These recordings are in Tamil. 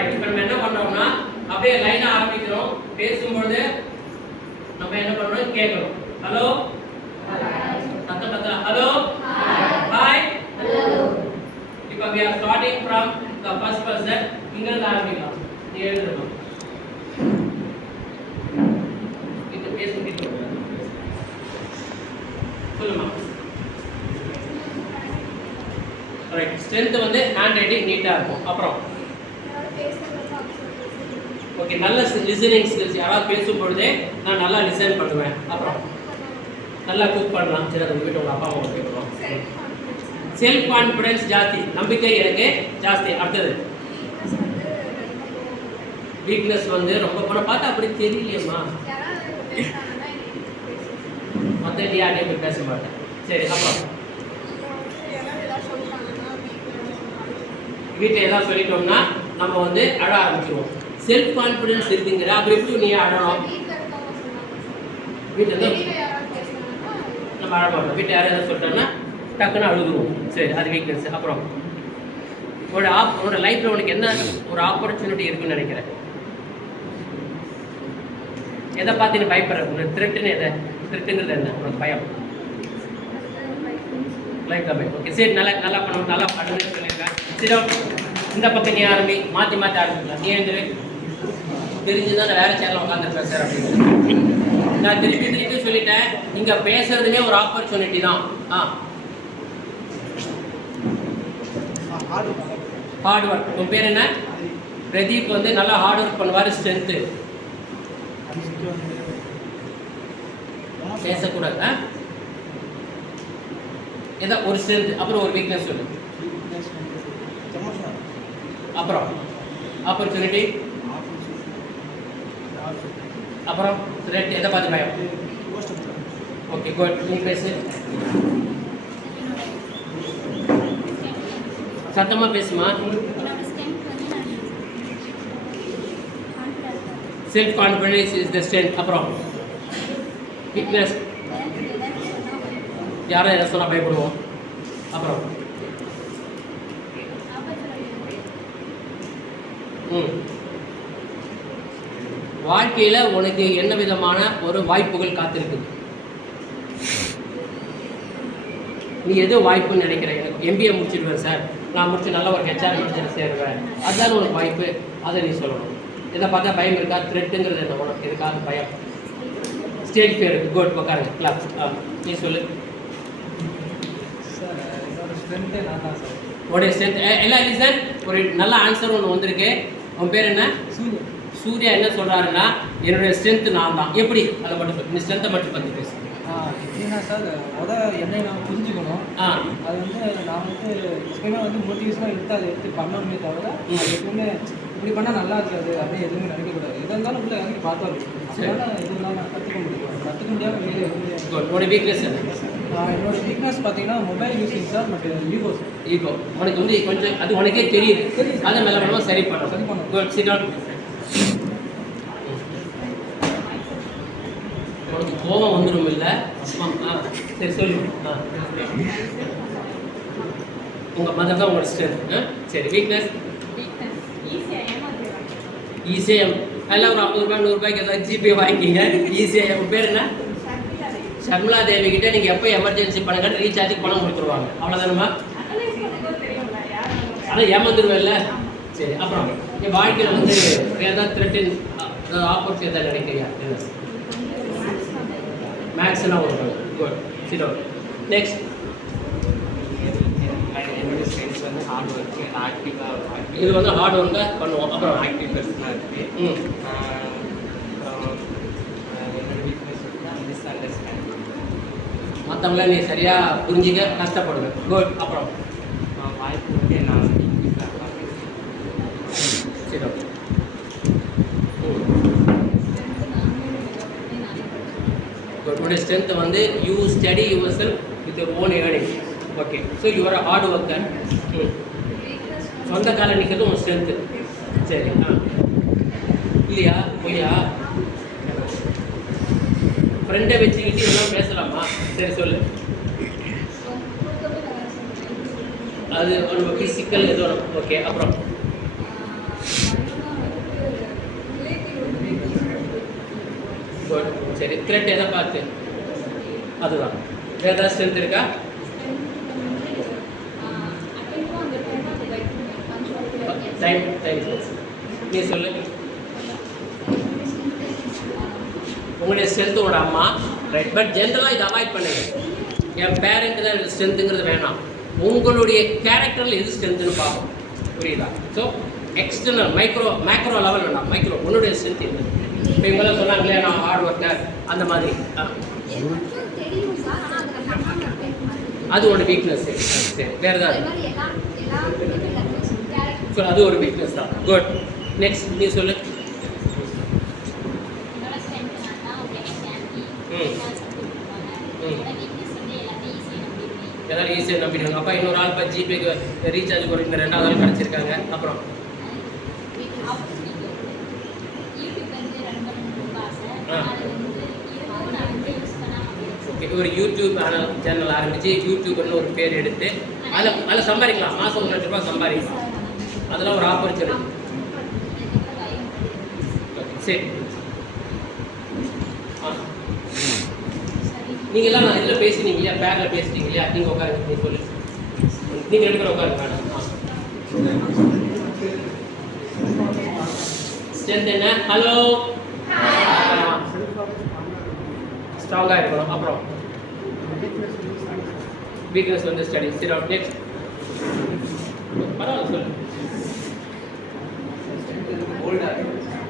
இப்போ நம்ம என்ன பண்றோம்னா அப்படியே லைனா ஆரம்பிக்கிறோம். பேசும்போது நம்ம என்ன பண்றோம் கேட்கணும். ஹலோ சத்தம் பத்தா ஹலோ ஹாய் ஹலோ. இப்போ we are starting from the first person. இங்க இருந்து ஆரம்பிக்கலாம். நீ எழுதுமா இது பேசுங்க சொல்லுமா. ரைட். ஸ்ட்ரென்த் வந்து ஹேண்ட் ரைட்டிங் நீட்டா இருக்கும். அப்புறம் ஓகே நல்ல லிசனிங் ஸ்கில்ஸ். யாராவது பேசும்பொழுதே நான் நல்லா லிசன் பண்ணுவேன். அப்புறம் நல்லா குக் பண்ணலாம். சரி அது வீட்டு உங்கள் அப்பா அம்மா கேட்கணும். செல்ஃப் கான்ஃபிடன்ஸ் ஜாஸ்தி, நம்பிக்கை எனக்கு ஜாஸ்தி. அடுத்தது வீக்னஸ் வந்து ரொம்ப பணம் பார்த்தா அப்படி தெரியலையம்மா. மற்ற யார்ட்டையும் போய் பேச மாட்டேன். சரி அப்புறம் வீட்டில் ஏதாவது சொல்லிட்டோம்னா நம்ம வந்து அழ ஆரம்பிச்சிடுவோம். செல்ஃப் கான்ஃபிடன்ஸ் இருக்குங்கிற அப்போ எப்படி நீ அழணும்? வீட்டில் நம்ம அழ மாட்டோம். வீட்டில் யாரும் எதாவது சொல்லிட்டோம்னா டக்குன்னு அழுதுருவோம். சரி அது வீக்னஸ். அப்புறம் உன்னோட லைஃப்பில் உனக்கு என்ன ஒரு ஆப்பர்ச்சுனிட்டி இருக்குன்னு நினைக்கிறேன்? எதை பார்த்து நீ பயப்படுற? உனக்கு த்ரெட்டுன்னு எதை? த்ரெட்டுங்கிறது என்ன உனக்கு பயம்? லைஃப் கம்மி. ஓகே சரி நல்லா நல்லா பண்ணணும். நல்லா பண்ணுன்னு சொல்லியிருக்கேன். சரி இந்த பக்கம் நீ ஆரம்பி. மாற்றி மாற்றி ஆரம்பிக்கலாம். நீ எழுந்துரு. தெரிஞ்சுதான் நான் வேறு சேனலில் உட்காந்து பேசுகிறேன் அப்படின்னு நான் திருப்பி திருப்பி சொல்லிட்டேன். இங்கே பேசுறதுமே ஒரு ஆப்பர்ச்சுனிட்டி தான். Hard work. உன் பேர் என்ன? பிரதீப் வந்து நல்லா ஹார்ட் ஒர்க் பண்ணுவார். ஸ்ட்ரென்த்து பேசக்கூடாது. ஏதோ ஒரு ஸ்ட்ரென்த். அப்புறம் ஒரு வீக்னஸ் சொல்லு. அப்புறம் ஆப்பர்ச்சுனிட்டி. அப்புறம் த்ரெட். எதை பார்த்து பயம்? Okay good. நீ பேசு. சத்தமாக பேசுமா. Self confidence is the strength. அப்புறம் வீக்னஸ். யாரும் எதை சொன்னால் பயப்படுவோம். அப்புறம் வாழ்க்கையில் உனக்கு என்ன விதமான ஒரு வாய்ப்புகள் காத்திருக்குது? நீ எது வாய்ப்புன்னு நினைக்கிற? எனக்கு எம்பிஏ முடிச்சிடுவேன் சார், நான் முடிச்சு நல்ல ஒரு ஹெச்ஆர் முடிச்சு சேருவேன், அதுதான் உனக்கு வாய்ப்பு. அதை நீ சொல்லணும். இதை பார்த்தா பயம் இருக்கா? த்ரெட்டுங்கிறது என்ன உனக்கு? எதுக்காக பயம்? Stage fear. குட். உட்காருங்க கிளாஸ். நீ சொல்லு. உடைய ஸ்ட்ரென்த் எல்லாம் இல்லை சார். ஒரு நல்ல ஆன்சர் ஒன்று வந்திருக்கு. உன் பேர் என்ன? சூர்யா என்ன சொல்கிறாருன்னா என்னுடைய ஸ்ட்ரென்த்து நான் தான். எப்படி? அதை மட்டும் சொல்லு. நீ ஸ்ட்ரென்த்தை மட்டும் பற்றி பேசு. எப்படின்னா சார் என்னை நான் புரிஞ்சுக்கணும். அது வந்து நான் வந்து எப்பயுமே வந்து மோட்டிவேஷனாக எடுத்து அதை எடுத்து பண்ணணுமே தவிர எப்பவுமே இப்படி பண்ணால் நல்லா இருக்காது அப்படின்னு எதுவுமே நினைக்கக்கூடாது. எதாக இருந்தாலும் உள்ள இறங்கி பார்த்தா அதனால எது இருந்தாலும் நான் கற்றுக்க முடியும். கற்றுக்க முடியாமல் வேறு எதுவுமே. உன்னோட வீக்னஸ் என்னோட வீக்னஸ் பார்த்தீங்கன்னா mobile using sir. But ego sir. Ego உனக்கு வந்து கொஞ்சம் அது உனக்கே தெரியுது. அதை மெல்ல மெல்லமாக சரி பண்ணணும். குட். Sit down. உனக்கு கோபம் வந்துடும் இல்லை? சரி சொல்லு. உங்கள் மதம் தான் உங்களோட ஸ்ட்ரென்த். சரி வீக்னஸ். ஈஸியாக எல்லாம் ஒரு 50 ரூபாய் 100 ரூபாய்க்கு ஏதாவது ஜிபே வாங்கிக்கிங்க. ஈஸியாக. உங்கள் பேர் என்ன? ஷர்மிளா தேவி கிட்டே நீங்கள் எப்போ எமர்ஜென்சி பண்ணுங்க ரீசார்ஜுக்கு பணம் கொடுத்துருவாங்க. அவ்வளோதானம்மா? ஆனால் ஏமாந்துருவேன்ல. சரி அப்புறம் என் வாழ்க்கையில் வந்து ஏதாவது த்ரெட்டின் ஆப்பர்ச்சுனிட்டி எதாவது நினைக்கிறியா? மேக்ஸ்னா ஒரு குட். சரி நெக்ஸ்ட். என்னோட ஸ்ட்ரென்த்ஸ் வந்து ஹார்ட் ஒர்க்கு, ஆக்டிவாக. இது வந்து ஹார்ட் ஒர்க்காக பண்ணுவோம். அப்புறம் ஆக்டிவ் பர்சனாக இருக்குது. என்னோட வீக்னஸ் வந்து மிஸ் அண்டர்ஸ்டாண்டிங். மற்றவங்கள நீ சரியாக புரிஞ்சிக்க கஷ்டப்படுவேன். குட். அப்புறம் வாய்ப்பு வந்து நான் சரி உங்களுடைய ஸ்ட்ரென்த் வந்து you study your self with your own earning. Okay so your hard worker. சொந்த காலம் நிற்கிறது உங்கள் ஸ்ட்ரென்த்து. சரி இல்லையா? பொய்யா? ஃப்ரெண்டை வச்சுக்கிட்டு இதெல்லாம் பேசலாமா? சரி சொல்லு. அது ஒரு ஃபிசிக்கல் ஏதோ. ஓகே அப்புறம் சரி த்ரெட் எதை பார்த்து அதுதான் வேறு ஏதாவது ஸ்ட்ரென்த் இருக்கா டைம் நீ சொல்லு உங்களுடைய ஸ்ட்ரென்த்தோட அம்மா ரைட் பட் ஜென்ரலாக இதை அவாய்ட் பண்ணுங்க என் பேரண்ட் தான் ஸ்ட்ரென்த்துங்கிறது வேணாம் உங்களுடைய கேரக்டரில் எது ஸ்ட்ரென்த்துன்னு பார்ப்போம் புரியுதா ஸோ எக்ஸ்டர்னல் மேக்ரோ லெவல் வேணாம் மைக்ரோ உன்னுடைய ஸ்ட்ரென்த் என்ன இப்போ இவங்கெல்லாம் சொன்னாங்களே நான் ஹார்ட் ஒர்க்கர் அந்த மாதிரி அது ஒரு வீக்னஸ் சரி வேறு ஏதாவது ஸோ அது ஒரு வீக்னஸ் தான் குட் நெக்ஸ்ட் நீ சொல்லு எல்லாரும் ஈஸியாக நம்பிடுவாங்க அப்போ இன்னொரு ஆள் இப்போ ஜிபேக்கு ரீசார்ஜ் பண்ணி இந்த 2வது ஆள் கிடச்சிருக்காங்க அப்புறம் ஓகே ஒரு யூடியூப் சேனல் ஆரம்பித்து யூடியூப்னு ஒரு பேர் எடுத்து அதில் சம்பாதிக்கலாம் மாதம் 1 லட்ச ரூபா சம்பாதிக்கலாம் அதெல்லாம் ஒரு ஆப்பர்ச்சுனிட்டி சரி நீங்கள்லாம் நான் இதில் பேசினீங்க இல்லையா பேக்கில் பேசினீங்க இல்லையா நீங்கள் உட்காருங்க நீ சொல்லு நீங்கள் 2 பேரும் உட்காருங்க மேடம் ஸ்ட்ரென்த் என்ன ஹலோ ஸ்ட்ராங்காக இருக்கணும் அப்புறம் வீக்னஸ் வந்து ஸ்டடி சரி அவுட் நெக்ஸ்ட் பரவாயில்ல சொல்லு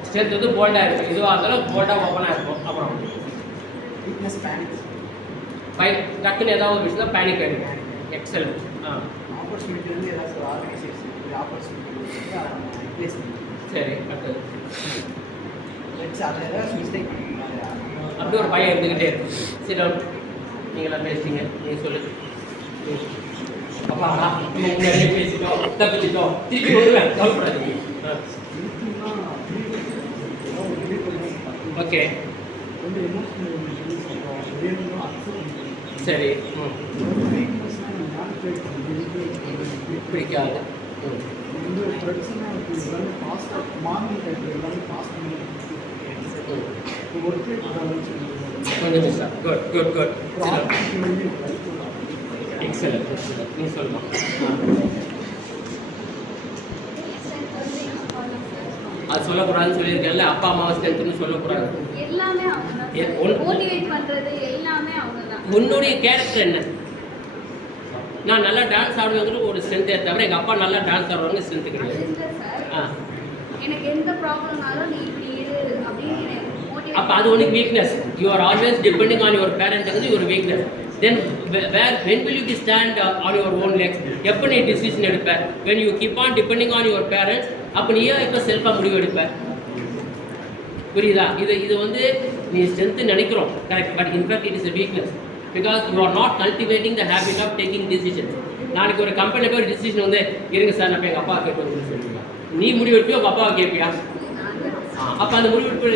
ஸ்ட்ரென்த் வந்து போல்டாக இருக்கும் இதுவாக இருந்தாலும் போல்டாக ஓப்பனாக இருக்கும் அப்புறம் வீக்னஸ் பேனிக் டக்குன்னு ஏதாவது ஒரு விஷயம் பேனிக் ஆகிடும் எக்ஸலன்ட் ஆப்பர்ச்சுனிட்டி வந்து ஏதாவது ஒரு ஆர்கனைசேஷன் ஆப்பர்ச்சுனிட்டி சரி அடுத்தது அதை ஏதாவது மிஸ்டேக் அப்படி ஒரு பயம் இருந்துக்கிட்டே இருக்கும் சரி டவுன் நீங்களாம் பேசிட்டீங்க நீ சொல்லு அப்பா நிறைய பேசிட்டோம் தப்பிச்சிட்டோம் திருப்பி வருவேன் கவலைப்படாதீங்க ஓகே சரி பிடிக்காது கொஞ்சம் miss good good good excellent நீ சொல்லலாம் அது சொல்லக்கூடாதுன்னு சொல்லியிருக்கேன்ல அப்பா அம்மாவை ஸ்ட்ரென்த்னு சொல்லக்கூடாது எல்லாமே அவங்க மோட்டிவேட் பண்றது எல்லாமே அவங்க தான் உன்னுடைய கேரக்டர் என்ன நான் நல்லா டான்ஸ் ஆடுவேங்கிறது ஒரு ஸ்ட்ரென்த்தே தவிர எங்கள் அப்பா நல்லா டான்ஸ் ஆடுவாங்க ஸ்ட்ரென்த்து கிடையாது எனக்கு எந்த ப்ராப்ளம்னாலும் நீ இப்படி இரு அப்படின்னு அப்போ அது உனக்கு weakness you are always depending on your பேரண்ட்ங்கிறது ஒரு weakness then when will you stand on your own legs எப்போ நீ டிசிஷன் எடுப்ப when you keep on depending on your parents அப்போ நீயே எப்போ செல்ஃபாக முடிவு எடுப்ப புரியுதா இது வந்து நீ ஸ்ட்ரென்த்து நினைக்கிறோம் correct but in fact it is a weakness because you are not cultivating the habit of taking decisions நாளைக்கு ஒரு கம்பெனியில் போய் டிசிஷன் வந்து இருங்க சார் நான் எங்கள் அப்பா கேட்பேன் சொல்லுவீங்க நீ முடிவு எடுப்பியோ உங்கள் அப்பாவை கேட்பியா அப்போ அந்த முடிவெடுப்பு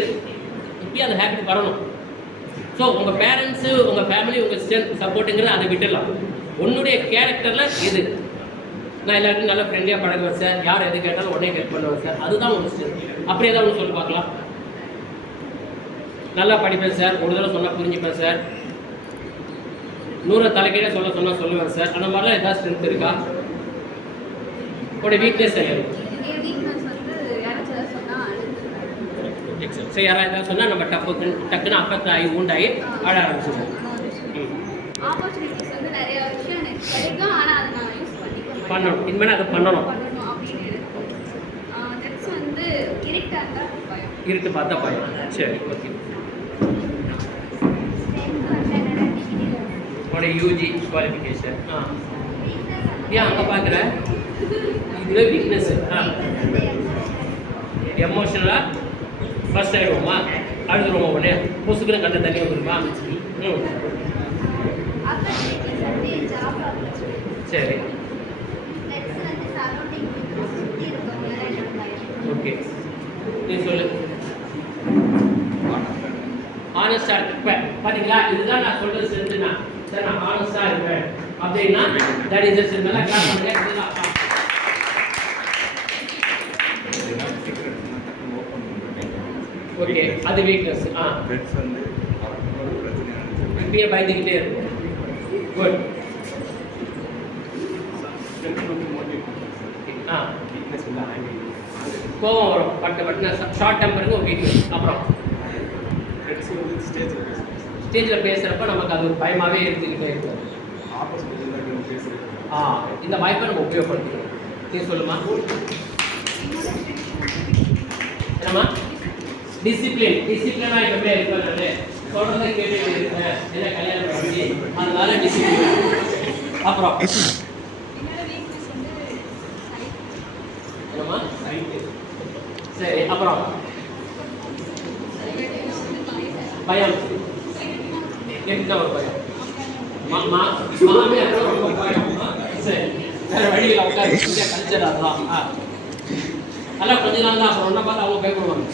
இப்பயே அந்த ஹேபிட் வரணும் ஸோ உங்கள் பேரண்ட்ஸு உங்கள் ஃபேமிலி உங்கள் ஸ்ட்ரென்த் சப்போர்ட்டுங்கிறது அதை விட்டுடலாம் உன்னுடைய கேரக்டரில் இது நான் எல்லாருக்கும் நல்லா ஃப்ரெண்ட்லியாக பழகுவேன் சார் யார் எது கேட்டாலும் உடனே ஹெல்ப் பண்ணுவேன் சார் அதுதான் உங்கள் ஸ்ட்ரென்த் அப்படியே தான் ஒன்று சொல்லி பார்க்கலாம் நல்லா படிப்பேன் சார் ஒரு தடவை சொன்னால் புரிஞ்சுப்பேன் சார் 100 தலைக்கீழே சொன்னால் சொல்லுவேன் சார் அந்த மாதிரிலாம் ஏதாவது ஸ்ட்ரென்த் இருக்கா உடைய வீக்னஸ் தெரியும் ஸோ யாராவது ஏதாவது சொன்னால் நம்ம டக்குன்னு அஃபெக்ட் ஆகி ஊண்டாகி ஆட ஆரம்பிச்சிடுவோம் பண்ணணும் இனிமேல் அதை பண்ணணும் இருட்டு பார்த்தா பயம் சரி ஓகே உடைய யூஜி குவாலிஃபிகேஷன் ஏன் அங்கே பார்க்குற இதுவே வீக்னஸ் எமோஷனலாக ஃபர்ஸ்ட் ஆகிடுவோமா அழுதுருவோமா உடனே பொசுக்குன்னு கண்ட தண்ணி வந்துருமா சரி ஓகே நீ சொல்லு ஆனஸ்டாக இருப்பேன் பார்த்தீங்களா இதுதான் நான் சொல்கிறது செஞ்சுனா சார் நான் ஆனஸ்டாக இருப்பேன் அப்படின்னா தட் இஸ் சிம்பிளாக கிளாஸ் பண்ணுங்க ஓகே அது வீக்னஸ் பெட்ஸ் வந்து இப்பயே பயந்துக்கிட்டே இருக்கும். குட். ஆ கோவம் வரும், பட்டு ஷார்ட் டெம்பருக்கு ஒரு வீக்னஸ். அப்புறம் ஸ்டேஜில் பேசுகிறப்ப நமக்கு அது ஒரு பயமாகவே இருந்துக்கிட்டே இருக்கும். இந்த வாய்ப்பை நம்ம உபயோகப்படுத்திக்கணும். நீ சொல்லுமா என்னம்மா? டிசிப்ளினாக எப்பவுமே இருப்பேன், சொல்கிறத கேட்டுட்டு இருக்கேன், என்ன கல்யாணம் பண்ணி அதனால டிசிப்ளின். அப்புறம் என்னம்மா? சரி, அப்புறம் பயம். என்ன ஒரு பயம்? மாமியார் ரொம்ப பயம். சரி, வேற வழியில் உட்காந்து கல்ச்சர் அதெல்லாம் அதெல்லாம் கொஞ்ச நாள் தான். அப்புறம் ஒன்றை பார்த்து அவங்க பயப்படுவாங்க.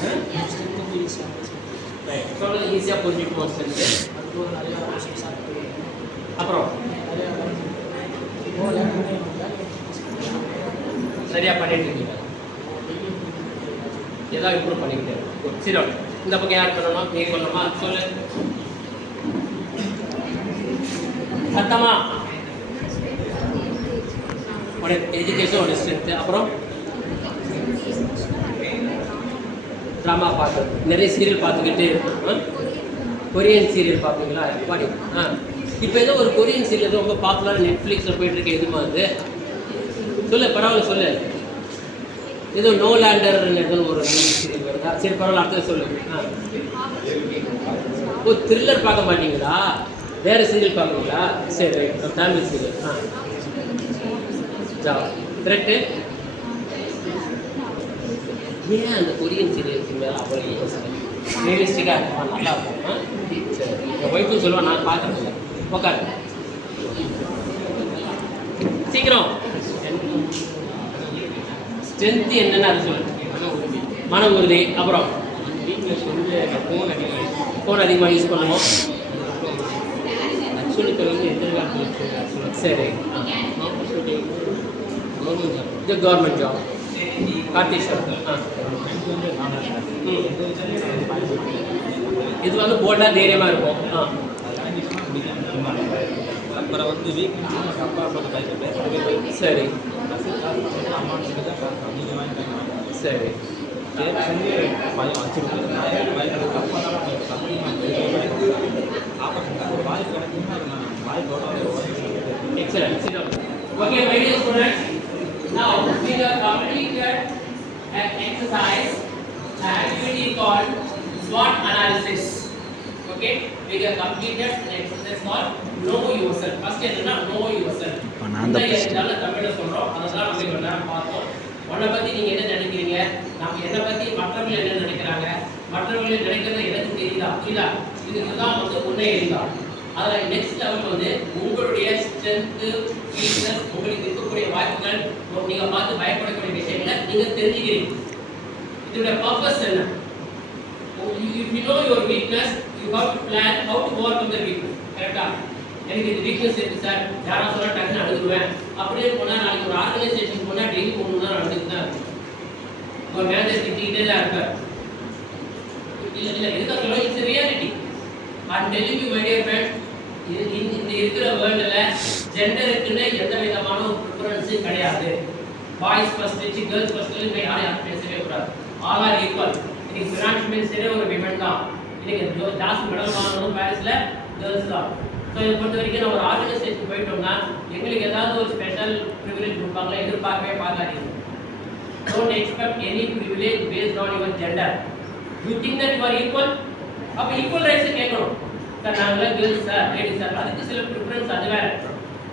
சொல்றது ஈஸியாக புரிஞ்சுக்குவோம். அப்புறம் சரியாக பண்ணிட்டு இருக்கீங்க, ஏதாவது இம்ப்ரூவ் பண்ணிக்கிட்டே இருக்கும். சரி, இந்த பக்கம் யார் பண்ணணும்? நீ சொல்லணுமா? சொல்லு சத்தமா. உடைய எஜுகேஷன், உடைய ஸ்ட்ரென்த்து. அப்புறம் ட்ராமா பார்க்குறது, நிறைய சீரியல் பார்த்துக்கிட்டு. கொரியன் சீரியல் பார்ப்பீங்களா? பாடி. இப்போ ஏதோ ஒரு கொரியன் சீரியல் ரொம்ப பாப்புலராக நெட்ஃப்ளிக்ஸில் போயிட்டுருக்கு. எதுமா அது? சொல்லு, பரவாயில்ல சொல்லு. ஏதோ நோ லேண்டர் ஏதோ ஒரு சீரியல் வருதா? சரி, பரவாயில்ல, அடுத்தது சொல்லு. ஓ, த்ரில்லர் பார்க்க மாட்டீங்களா? வேறு சீரியல் பார்க்குறீங்களா? சரி, ஃபேமிலி சீரியல். கரெக்டு. ஏன் அந்த கொரியன் சீரியல்ஸ் மேலே அவ்வளோ ரியலிஸ்டிக்காக இருக்குமா? நல்லா இருக்கும். சரி, என் ஒய்ஃபும் சொல்லுவான், நான் பார்க்குறதில்ல. உட்காரு, சீக்கிரம். ஸ்ட்ரென்த்து என்னென்னு அது சொல்லு. மன உறுதி. அப்புறம் வீக்னஸ் வந்து ஃபோன் அதிகமாக யூஸ் பண்ணுவோம். அச்சுறுத்தல் வந்து எதிர்காலத்தில். சரி, இது கவர்மெண்ட் ஜாப். கார்த்தீஸ்வர். இது வந்து போல்டாக தைரியமாக இருக்கும். அப்புறம் வந்து வீக்னஸ் அப்பா பார்த்து சரி சரி. பயம் அச்சுறுத்தல் Excellent. Okay, my dear students, now we have completed an exercise, an activity called SWOT analysis. Okay, we have completed an exercise called know yourself. First என்னன்னா know yourself. அந்த இதெல்லாம் தமிழ்ல சொல்றோம், அதெல்லாம் நம்ம இங்க நேரம் பார்த்தோம். உன்னை பத்தி நீங்க என்ன நினைக்கிறீங்க, நம்ம என்ன பத்தி மற்றவங்க என்ன நினைக்கிறாங்க, மற்றவங்க நினைக்கிறது எனக்கு தெரியுதா இல்ல, இதுதான் வந்து உண்மை இருந்தா. அதில் நெக்ஸ்ட் லெவல் வந்து உங்களுடைய ஸ்ட்ரென்த்து, வீக்னஸ், உங்களுக்கு இருக்கக்கூடிய வாய்ப்புகள், நீங்கள் பார்த்து பயப்படக்கூடிய விஷயங்களை நீங்கள் தெரிஞ்சுக்கிறீங்க. இதோட பர்பஸ் என்ன? If you know your weakness, you have to plan how to overcome the weakness. கரெக்டா? எனக்கு இது வீக்னஸ் இருக்கு சார், யாராவது சொன்னால் டக்குன்னு அழுதுருவேன் அப்படியே போனால் நாளைக்கு ஒரு ஆர்கனைசேஷன் போனால் டெய்லி 3 மணி நேரம் அழுதுட்டு தான் இருக்கும். உங்கள் மேனேஜர் திட்டிகிட்டே தான் இருப்பார். இல்லை இதுதான் சொல்லுவேன், it's reality. I'm telling you, my dear friends, இந்த இருக்கிற வேர்ல்டில் ஜெண்டருக்குன்னு எந்த விதமான ஒரு ப்ரிஃபரன்ஸும் கிடையாது. பாய்ஸ் ஃபர்ஸ்ட் வச்சு கேர்ள்ஸ் ஃபர்ஸ்ட் யாரும் பேசவே கூடாது. All are equal. இன்னைக்கு ஃபினான்ஸ் மினிஸ்டரே ஒரு விமன் தான். இன்னைக்கு ஜாஸ்தி மெடல் வாங்கணும் பாரிஸில் கேர்ள்ஸ் தான். ஸோ இதை பொறுத்த வரைக்கும் நம்ம ஒரு ஆர்கனைசேஷன் போயிட்டோம்னா எங்களுக்கு ஏதாவது ஒரு ஸ்பெஷல் ப்ரிவிலேஜ் கொடுப்பாங்களா? எதிர்பார்க்கவே பார்க்காதீங்க. Don't expect any privilege based on your gender. You think that you are equal. அப்போ ஈக்குவல் ரைட்ஸை கேட்கணும். சார் நாங்களாம் கேர்ள்ஸ் சார், லேடிஸ் சார், அதுக்கு சில ப்ரிஃபரன்ஸ் அது வேறு.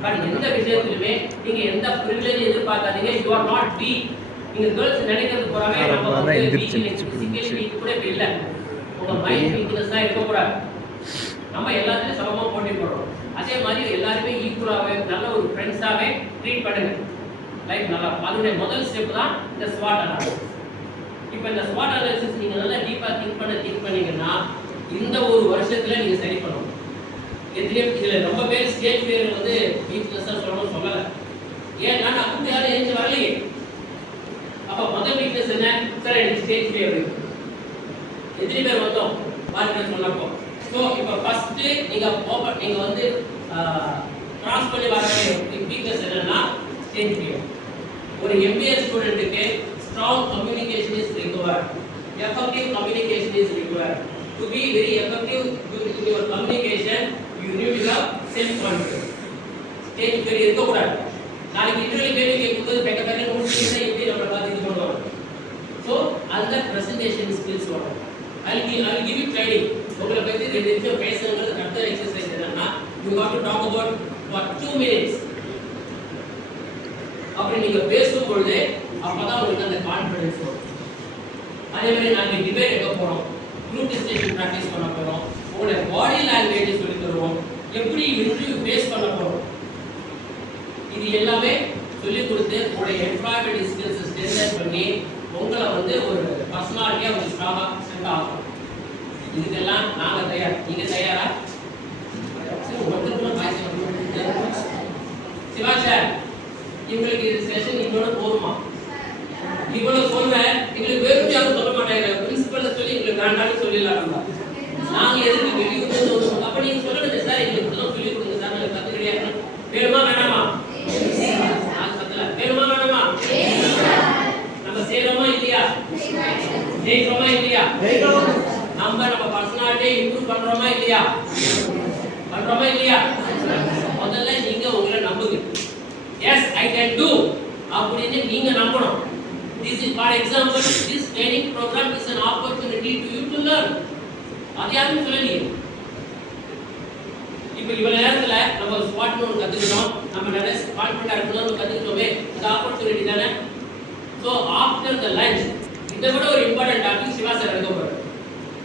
பட் எந்த விஷயத்துலையுமே நீங்கள் எந்த ப்ரிவிலேஜ் எதிர்பார்க்காதீங்க. You are not weak. நீங்கள் கேர்ள்ஸ் நினைக்கிறது போறாவே நம்ம வந்து ஃபிசிக்கலி வீக் கூட இல்லை. உங்கள் மைண்ட் வீக்னஸ் தான் இருக்கக்கூடாது. நம்ம எல்லாத்துலேயும் சமமாக போட்டி போடுறோம். அதே மாதிரி எல்லாருமே ஈக்குவலாகவே நல்ல ஒரு ஃப்ரெண்ட்ஸாகவே ட்ரீட் பண்ணுங்க. லைஃப் நல்லா. அதனுடைய முதல் ஸ்டெப் தான் இந்த ஸ்வாட் அனாலிசிஸ். இப்போ இந்த ஸ்வாட் அனாலிசிஸ் நீங்கள் நல்லா டீப்பாக திங்க் பண்ணீங்கன்னா இந்த ஒரு வருஷத்தில் நீங்கள் சரி பண்ணணும். எதுலேயும் இதில் ரொம்ப பேர் ஸ்டேஜ் பேர் வந்து வீக்னஸாக சொல்லணும்னு சொல்லலை. ஏன்னா நான் வந்து யாரும் எழுந்து வரலையே. அப்போ முதல் வீக்னஸ் என்ன சார்? எனக்கு ஸ்டேஜ் பேர் எத்தனை பேர் வந்தோம் பாருங்க சொன்னப்போ ஸோ இப்போ ஃபர்ஸ்ட் நீங்க வந்து கிராஸ் பண்ணி வர வேண்டிய வீக்னஸ் என்னன்னா ஸ்டேஜ் ஃபியர். ஒரு MBA ஸ்டூடெண்ட்டுக்கு strong communication is required. Effective communication is required. To be very effective in your communication, you need to have self-confidence. Stage fear இருக்கக்கூடாது. நாளைக்கு இன்டர்வியூ கேள்வி கேட்கும்போது பெக்க பெக்க முடிச்சுட்டா எப்படி நம்மளை பார்த்து இது பண்ணுவாங்க. ஸோ அந்த ப்ரெசன்டேஷன் ஸ்கில்ஸ் வரும். I'll give you training. உங்களை பற்றி 2 நிமிஷம் பேசுங்கிறது அடுத்த எக்ஸசைஸ் என்னன்னா you got to talk about for 2 minutes. அப்படி நீங்க பேசும்பொழுது அப்பதான் உங்களுக்கு அந்த கான்ஃபிடன்ஸ் வரும். அதே மாதிரி நாங்கள் டிபேட் எடுக்க போகிறோம், குரூப் டிஸ்கஷன் ப்ராக்டிஸ் பண்ண போகிறோம், உங்களுடைய பாடி லாங்குவேஜை சொல்லி தருவோம், எப்படி இன்டர்வியூ ஃபேஸ் பண்ண போகிறோம். இது எல்லாமே சொல்லிக் கொடுத்து உங்களுடைய எம்ப்ளாய்மெண்ட் ஸ்கில்ஸ் ஸ்ட்ரென்தன் பண்ணி உங்களை வந்து ஒரு பர்சனாலிட்டியாக ஒரு ஸ்ட்ராங்காக செட் ஆகும். இதுக்கெல்லாம் நாங்கள் தயார். நீங்கள் தயாரா? சிவா சார், இவங்களுக்கு இது செஷன் இவ்வளோ போதுமா? இவ்வளவு சொல்வேன், எங்களுக்கு வெறும் யாரும் சொல்ல மாட்டாங்க. பிரின்சிபல்ல சொல்லி எங்களுக்கு வேண்டாம்னு சொல்லிடலாம். நாங்க எதுக்கு வெளியூர் அப்ப நீங்க சொல்லணும் சார், எங்களுக்கு இதெல்லாம் சொல்லி கொடுங்க சார், நாங்கள் கத்துக்கிட்டே வேணுமா வேணாமா? வேணுமா வேணாமா? நம்ம செய்யறோமா இல்லையா? ஜெயிக்கிறோமா இல்லையா? நம்ம பர்சனாலிட்டியை இம்ப்ரூவ் பண்றோமா இல்லையா? பண்றோமா இல்லையா? முதல்ல நீங்க உங்களை நம்புங்க. எஸ் ஐ கேன் டூ அப்படின்னு நீங்க நம்பணும். This is, for example, this training program is an opportunity to you to learn. அது யாரும் சொல்லலையே. இப்போ இவ்வளவு நேரத்துல நம்ம ஸ்பாட்னு ஒன்று கத்துக்கிட்டோம், நம்ம நிறைய கான்ஃபிடண்டா இருக்கணும்னு கத்துக்கிட்டோமே, அது ஆப்பர்ச்சுனிட்டி தானே. ஸோ ஆஃப்டர் த லஞ்ச் இதை விட ஒரு இம்பார்ட்டன்ட் டாபிக் சிவா சார் எடுக்க போறாரு.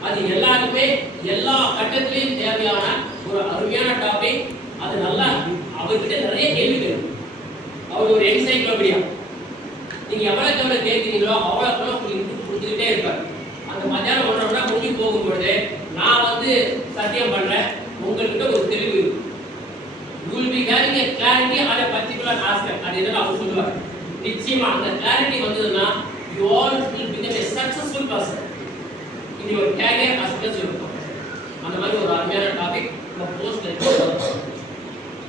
அது எல்லாருக்குமே எல்லா கட்டத்திலையும் தேவையான ஒரு அருமையான டாபிக். அது நல்லா அவர்கிட்ட நிறைய கேள்விகள். அவர் ஒரு என்சைக்ளோபீடியா. நீங்க எவ்வளவு கேட்கிறீங்களோ அவ்வளவு உங்களுக்கு இன்புட் கொடுத்துக்கிட்டே இருப்பார். அந்த மத்தியானம் 1:30 மணி முடிஞ்சு போகும்பொழுது நான் வந்து சத்தியம் பண்றேன், உங்கள்கிட்ட ஒரு தெளிவு இருக்கும். You will be having a clarity on a particular aspect. அது என்ன அவர் சொல்லுவார். நிச்சயமா அந்த கிளாரிட்டி வந்ததுன்னா you all will become a successful person in your career as well as your profession. அந்த மாதிரி ஒரு அருமையான டாபிக் நம்ம போஸ்ட்ல இருக்கு.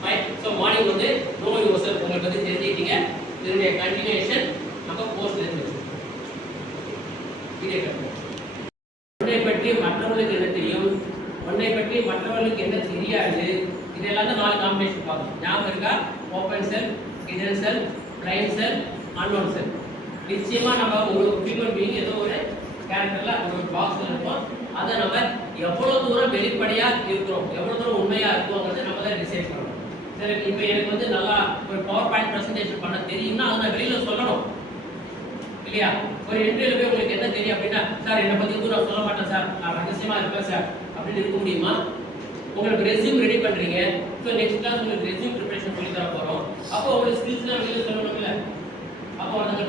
ரைட். ஸோ மார்னிங் வந்து நோ யுவர் உங்களை பற்றி தெரிஞ்சுக்கிட்டீங்க. இதனுடைய கண்டினியூஷன் நம்ம போஸ்ட்ல இருக்கு. இதே கட்டு உன்னை பற்றி மற்றவர்களுக்கு என்ன தெரியும், உன்னை பற்றி மற்றவர்களுக்கு என்ன தெரியாது, இதெல்லாம் தான் 4 காம்பினேஷன் பார்க்கணும். ஞாபகம் இருக்கா? ஓப்பன் செல், ஹிடன் செல், பிளைண்ட் செல், அன்னோன் செல். நிச்சயமா நம்ம ஒரு ஹியூமன் பீயிங் ஏதோ ஒரு கேரக்டர்ல ஒரு பாக்ஸ்ல இருப்போம். அதை நம்ம எவ்வளவு தூரம் வெளிப்படையா இருக்கிறோம், எவ்வளவு தூரம் உண்மையா இருக்கோங்கிறத நம்ம தான் டிசைட் பண்ணணும். சரி, இப்போ எனக்கு வந்து நல்லா ஒரு பவர் பாயிண்ட் ப்ரெசன்டேஷன் பண்ண தெரியும்னா அதை நான் வெளியில சொல்லணும் இல்லையா? ஒரு இன்டர்வியூல போய் உங்களுக்கு என்ன தெரியும் அப்படின்னா, சார் என்னை பத்தி கூட நான் சொல்ல மாட்டேன் சார், நான் ரகசியமா இருப்பேன் சார் அப்படின்னு இருக்க முடியுமா? உங்களுக்கு ரெஸ்யூம் ரெடி பண்றீங்க. ஸோ நெக்ஸ்ட் கிளாஸ் உங்களுக்கு ரெஸ்யூம் ப்ரிப்பரேஷன் சொல்லி தர போறோம். அப்போ உங்களுக்கு ஸ்கில்ஸ்லாம் வெளியில சொல்லணும்ல. அப்போ உங்களை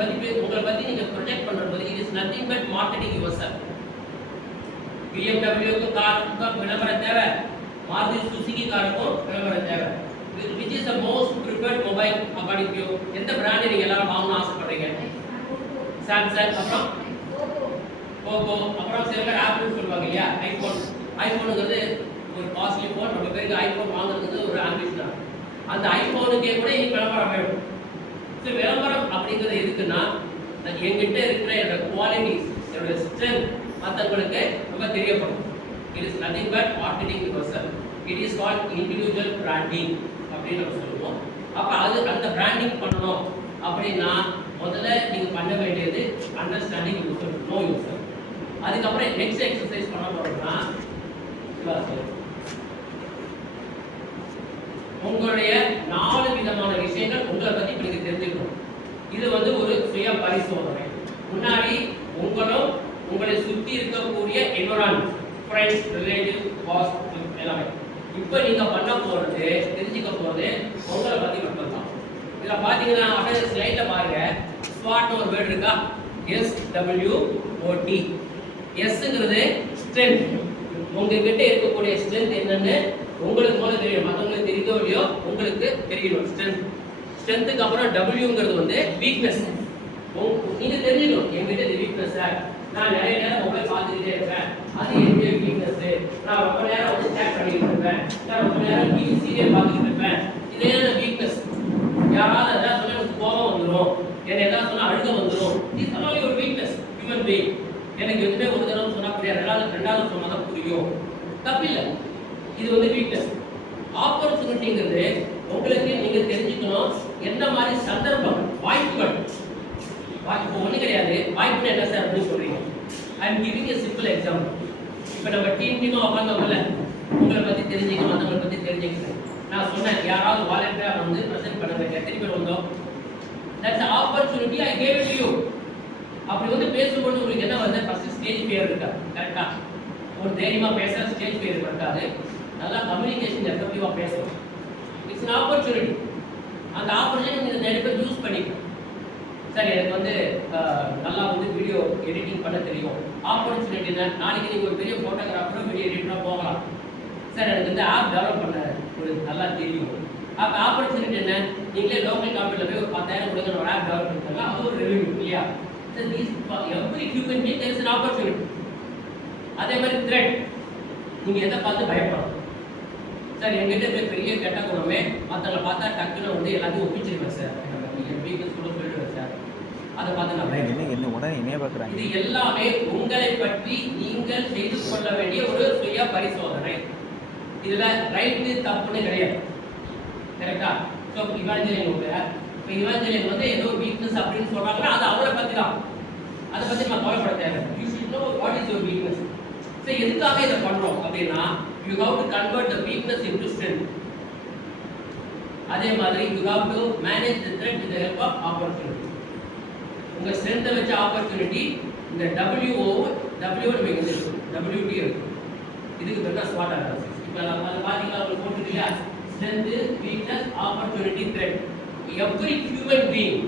பத்தி நீங்க ப்ரொஜெக்ட் பண்றது it is nothing but marketing your self. BMW காருக்கும் விளம்பரம் தேவை, மாருதி சுசுகி காருக்கும் விளம்பரம் தேவை. Which is the most preferred mobile according to you? எந்த பிராண்ட் நீங்க எல்லாரும் வாங்கணும்னு ஆசைப்படுறீங்க? சாம்சங், அப்புறம் போகோ, அப்புறம் சில பேர் ஆப்பிள் சொல்லுவாங்க இல்லையா? ஐபோனுங்கிறது ஒரு காஸ்ட்லி ஃபோன். நம்ம பேருக்கு ஐபோன் வாங்குறதுக்கு ஒரு ஆம்பிஷன் தான். அந்த ஐபோனுக்கே கூட இன்னைக்கு விளம்பரம் வேணும். ஸோ விளம்பரம் அப்படிங்கிறது எதுக்குன்னா, என்கிட்ட இருக்கிற என்னோட குவாலிட்டிஸ், என்னோட ஸ்ட்ரென்த் மற்றவங்களுக்கு ரொம்ப தெரியப்படும். It is nothing but marketing yourself. It is called individual branding அப்படின்னு நம்ம சொல்லுவோம். அப்போ அது அந்த பிராண்டிங் பண்ணணும் அப்படின்னா முதல்ல நீங்கள் பண்ண வேண்டியது understanding your self, no your self. அதுக்கப்புறம் நெக்ஸ்ட் எக்ஸசைஸ் பண்ண போறோம்னா உங்களுடைய 4 விதமான விஷயங்கள் உங்களை பத்தி நீங்க தெரிஞ்சுக்கணும். இது வந்து ஒரு சுய பரிசோதனை. முன்னாடி உங்களும் உங்களை சுத்தி இருக்கக்கூடிய என்விரான்மெண்ட், ஃப்ரெண்ட்ஸ், ரிலேட்டிவ், பாஸ் எல்லாமே. இப்போ நீங்க பண்ண போறது, தெரிஞ்சுக்க போறது உங்களை பத்தி மட்டும் தான். இதுல பாத்தீங்கன்னா அப்படியே ஸ்லைட்ல பாருங்க, ஸ்வாட்னு ஒரு வேர்ட் இருக்கா? SWOT. எஸ்ங்கிறது ஸ்ட்ரென்த். உங்ககிட்ட இருக்கக்கூடிய ஸ்ட்ரென்த் என்னன்னு உங்களுக்கு முதல்ல தெரியும், மற்றவங்களுக்கு தெரியுதோ இல்லையோ உங்களுக்கு தெரியணும். ஸ்ட்ரென்த்துக்கு அப்புறம் டபிள்யூங்கிறது வந்து வீக்னஸ். நீங்க தெரிஞ்சுக்கணும் என்கிட்ட இது வீக்னஸ் சார், நான் நிறைய நேரம் மொபைல் பார்த்துக்கிட்டே இருப்பேன், அது என்னுடைய வீக்னஸ். நான் ரொம்ப நேரம் வந்து சேட் பண்ணிட்டு இருப்பேன், நான் ரொம்ப நேரம் டிவி சீரியல் பார்த்துக்கிட்டு இருப்பேன், இதே வீக்னஸ். யாராவது எதாவது சொன்னா எனக்கு கோபம் வந்துடும், என்ன எதாவது சொன்னா அழுக வந்துடும், இது சொன்னாலே ஒரு வீக்னஸ். Human being. எனக்கு எதுவுமே ஒரு தடவை சொன்னா புரியாது, ரெண்டாவது சொன்னா தான் புரியும், தப்பில்லை. இது வந்து வீக்னஸ். ஆப்பர்ச்சுனிட்டிங்கிறது உங்களுக்கு நீங்க தெரிஞ்சுக்கணும் எந்த மாதிரி சந்தர்ப்பம், வாய்ப்புகள். இப்போ ஒன்றும் கிடையாது, வாய்ப்பு என்ன சார் அப்படின்னு சொல்றீங்க. I am giving a simple example. இப்போ நம்ம டீமாக உட்காந்தவங்கள உங்களை பற்றி தெரிஞ்சுக்கணும், மற்றவங்களை பற்றி தெரிஞ்சுக்கணும். நான் சொன்னேன் யாராவது வாலண்டியராக வந்து ப்ரெசென்ட் பண்ணுங்க, எத்தனை பேர் வந்தோம்? That's opportunity I gave it to you. அப்படி வந்து பேசும்போது உங்களுக்கு என்ன வந்து ஃபர்ஸ்ட் ஸ்டேஜ் ஃபியர் இருக்கா? கரெக்டா? ஒரு தைரியமாக பேச ஸ்டேஜ் ஃபியர் இருக்காது, நல்லா கம்யூனிகேஷன் எஃபெக்டிவாக பேசணும். It's an opportunity. அந்த ஆப்பர்ச்சுனிட்டி நீங்கள் நிறைய பேர் யூஸ் பண்ணிக்கணும். சார் எனக்கு வந்து நல்லா வந்து வீடியோ எடிட்டிங் பண்ண தெரியும், ஆப்பர்ச்சுனிட்டி தான். நாளைக்கு நீங்கள் ஒரு பெரிய ஃபோட்டோகிராஃபரோ வீடியோ எடிட்டராக போகலாம். சார் எனக்கு வந்து ஆப் டெவலப் பண்ண ஒரு நல்லா தெரியும். அப்போ ஆப்பர்ச்சுனிட்டி என்ன? நீங்களே லோக்கல் கம்பெனியில் போய் ஒரு 10,000 கொடுங்க, ஒரு ஆப் டெவலப் பண்ணிக்கலாம், அது ஒரு ரெவென்யூ இல்லையா? Sir every human being there is an opportunity. அதே மாதிரி த்ரெட். நீங்கள் எதை பார்த்து பயப்படணும்? சார் எங்கிட்ட பெரிய கெட்ட குணமே மற்றவங்களை பார்த்தா டக்குன்னு வந்து எல்லாத்தையும் ஒப்பிச்சிருவேன் சார், என் வீட்டுக்கு கூட சொல்லிடுவேன் சார், அதை பார்த்து நான் என்ன உடனே என்ன பார்க்குறாங்க. இது எல்லாமே உங்களை பற்றி நீங்கள் செய்து கொள்ள வேண்டிய ஒரு சுய பரிசோதனை. இதுல ரைட்டு தப்புன்னு கிடையாது. கரெக்டா? ஸோ இவாஞ்சலிங் இப்போ இவாஞ்சலிங் வந்து ஏதோ வீக்னஸ் அப்படின்னு சொல்றாங்கன்னா அது அவரை பற்றி தான், அதை பற்றி நம்ம கவலைப்பட தேவை. You should know what is your weakness. So எதுக்காக இதை பண்றோம் அப்படின்னா you have to convert the weakness into strength. அதே மாதிரி you have to manage the threat with the help of opportunity. உங்க strength வச்ச opportunity இந்த WO நீங்க இருக்கு, WT இருக்கு. இதுக்கு பேர் தான் SWOT analysis. இப்போ அத பாத்தீங்களா உங்களுக்கு போட்டுட்டீங்களா? strength, weakness, opportunity, threat. every human being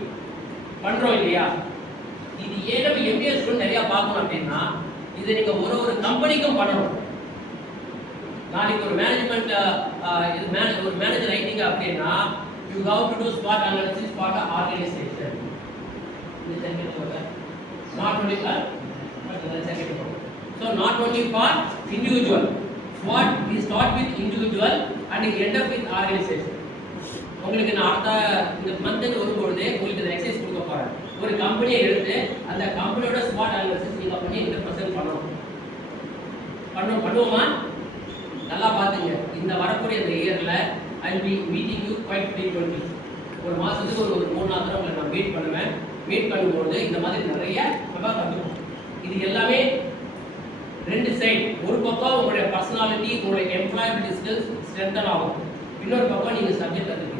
பண்றோம் இல்லையா? இது ஏன் நம்ம MBA ஸ்டூடண்ட் நிறைய பார்க்கணும் அப்படின்னா இதை நீங்க ஒரு கம்பெனிக்கும் பண்ணணும். நாளைக்கு ஒரு மேனேஜ்மெண்ட் ஒரு மேனேஜர் ஆயிட்டீங்க அப்படின்னா you have to to SWOT analysis for the organization. இந்த செகண்ட் சொல்றேன், not only for second one. So not only for individual. SWOT we start with individual and end up with organization. உங்களுக்கு நான் அடுத்த இந்த மந்த் வரும்போது உங்களுக்கு இந்த எக்ஸசைஸ் கொடுக்க போறேன். ஒரு கம்பெனியை எடுத்து அந்த கம்பெனியோட SWOT analysis நீங்க பண்ணி 100% பண்ணுவோமா? நல்லா பாத்துங்க. இந்த வரக்கூடிய இந்த இயர்ல I will be meeting you quite frequently. ஒரு மாசத்துக்கு ஒரு 3-4 தடவை உங்களை நான் மீட் பண்ணுவேன். மீட் பண்ணும்போது இந்த மாதிரி நிறைய நம்ம கற்றுக்கணும். இது எல்லாமே ரெண்டு சைடு. ஒரு பக்கம் உங்களுடைய பர்சனாலிட்டி, உங்களுடைய எம்ப்ளாயபிலிட்டி ஸ்கில்ஸ் ஸ்ட்ரென்தன் ஆகும். இன்னொரு பக்கம் நீங்க சப்ஜெக்ட் கற்றுக்கணும்.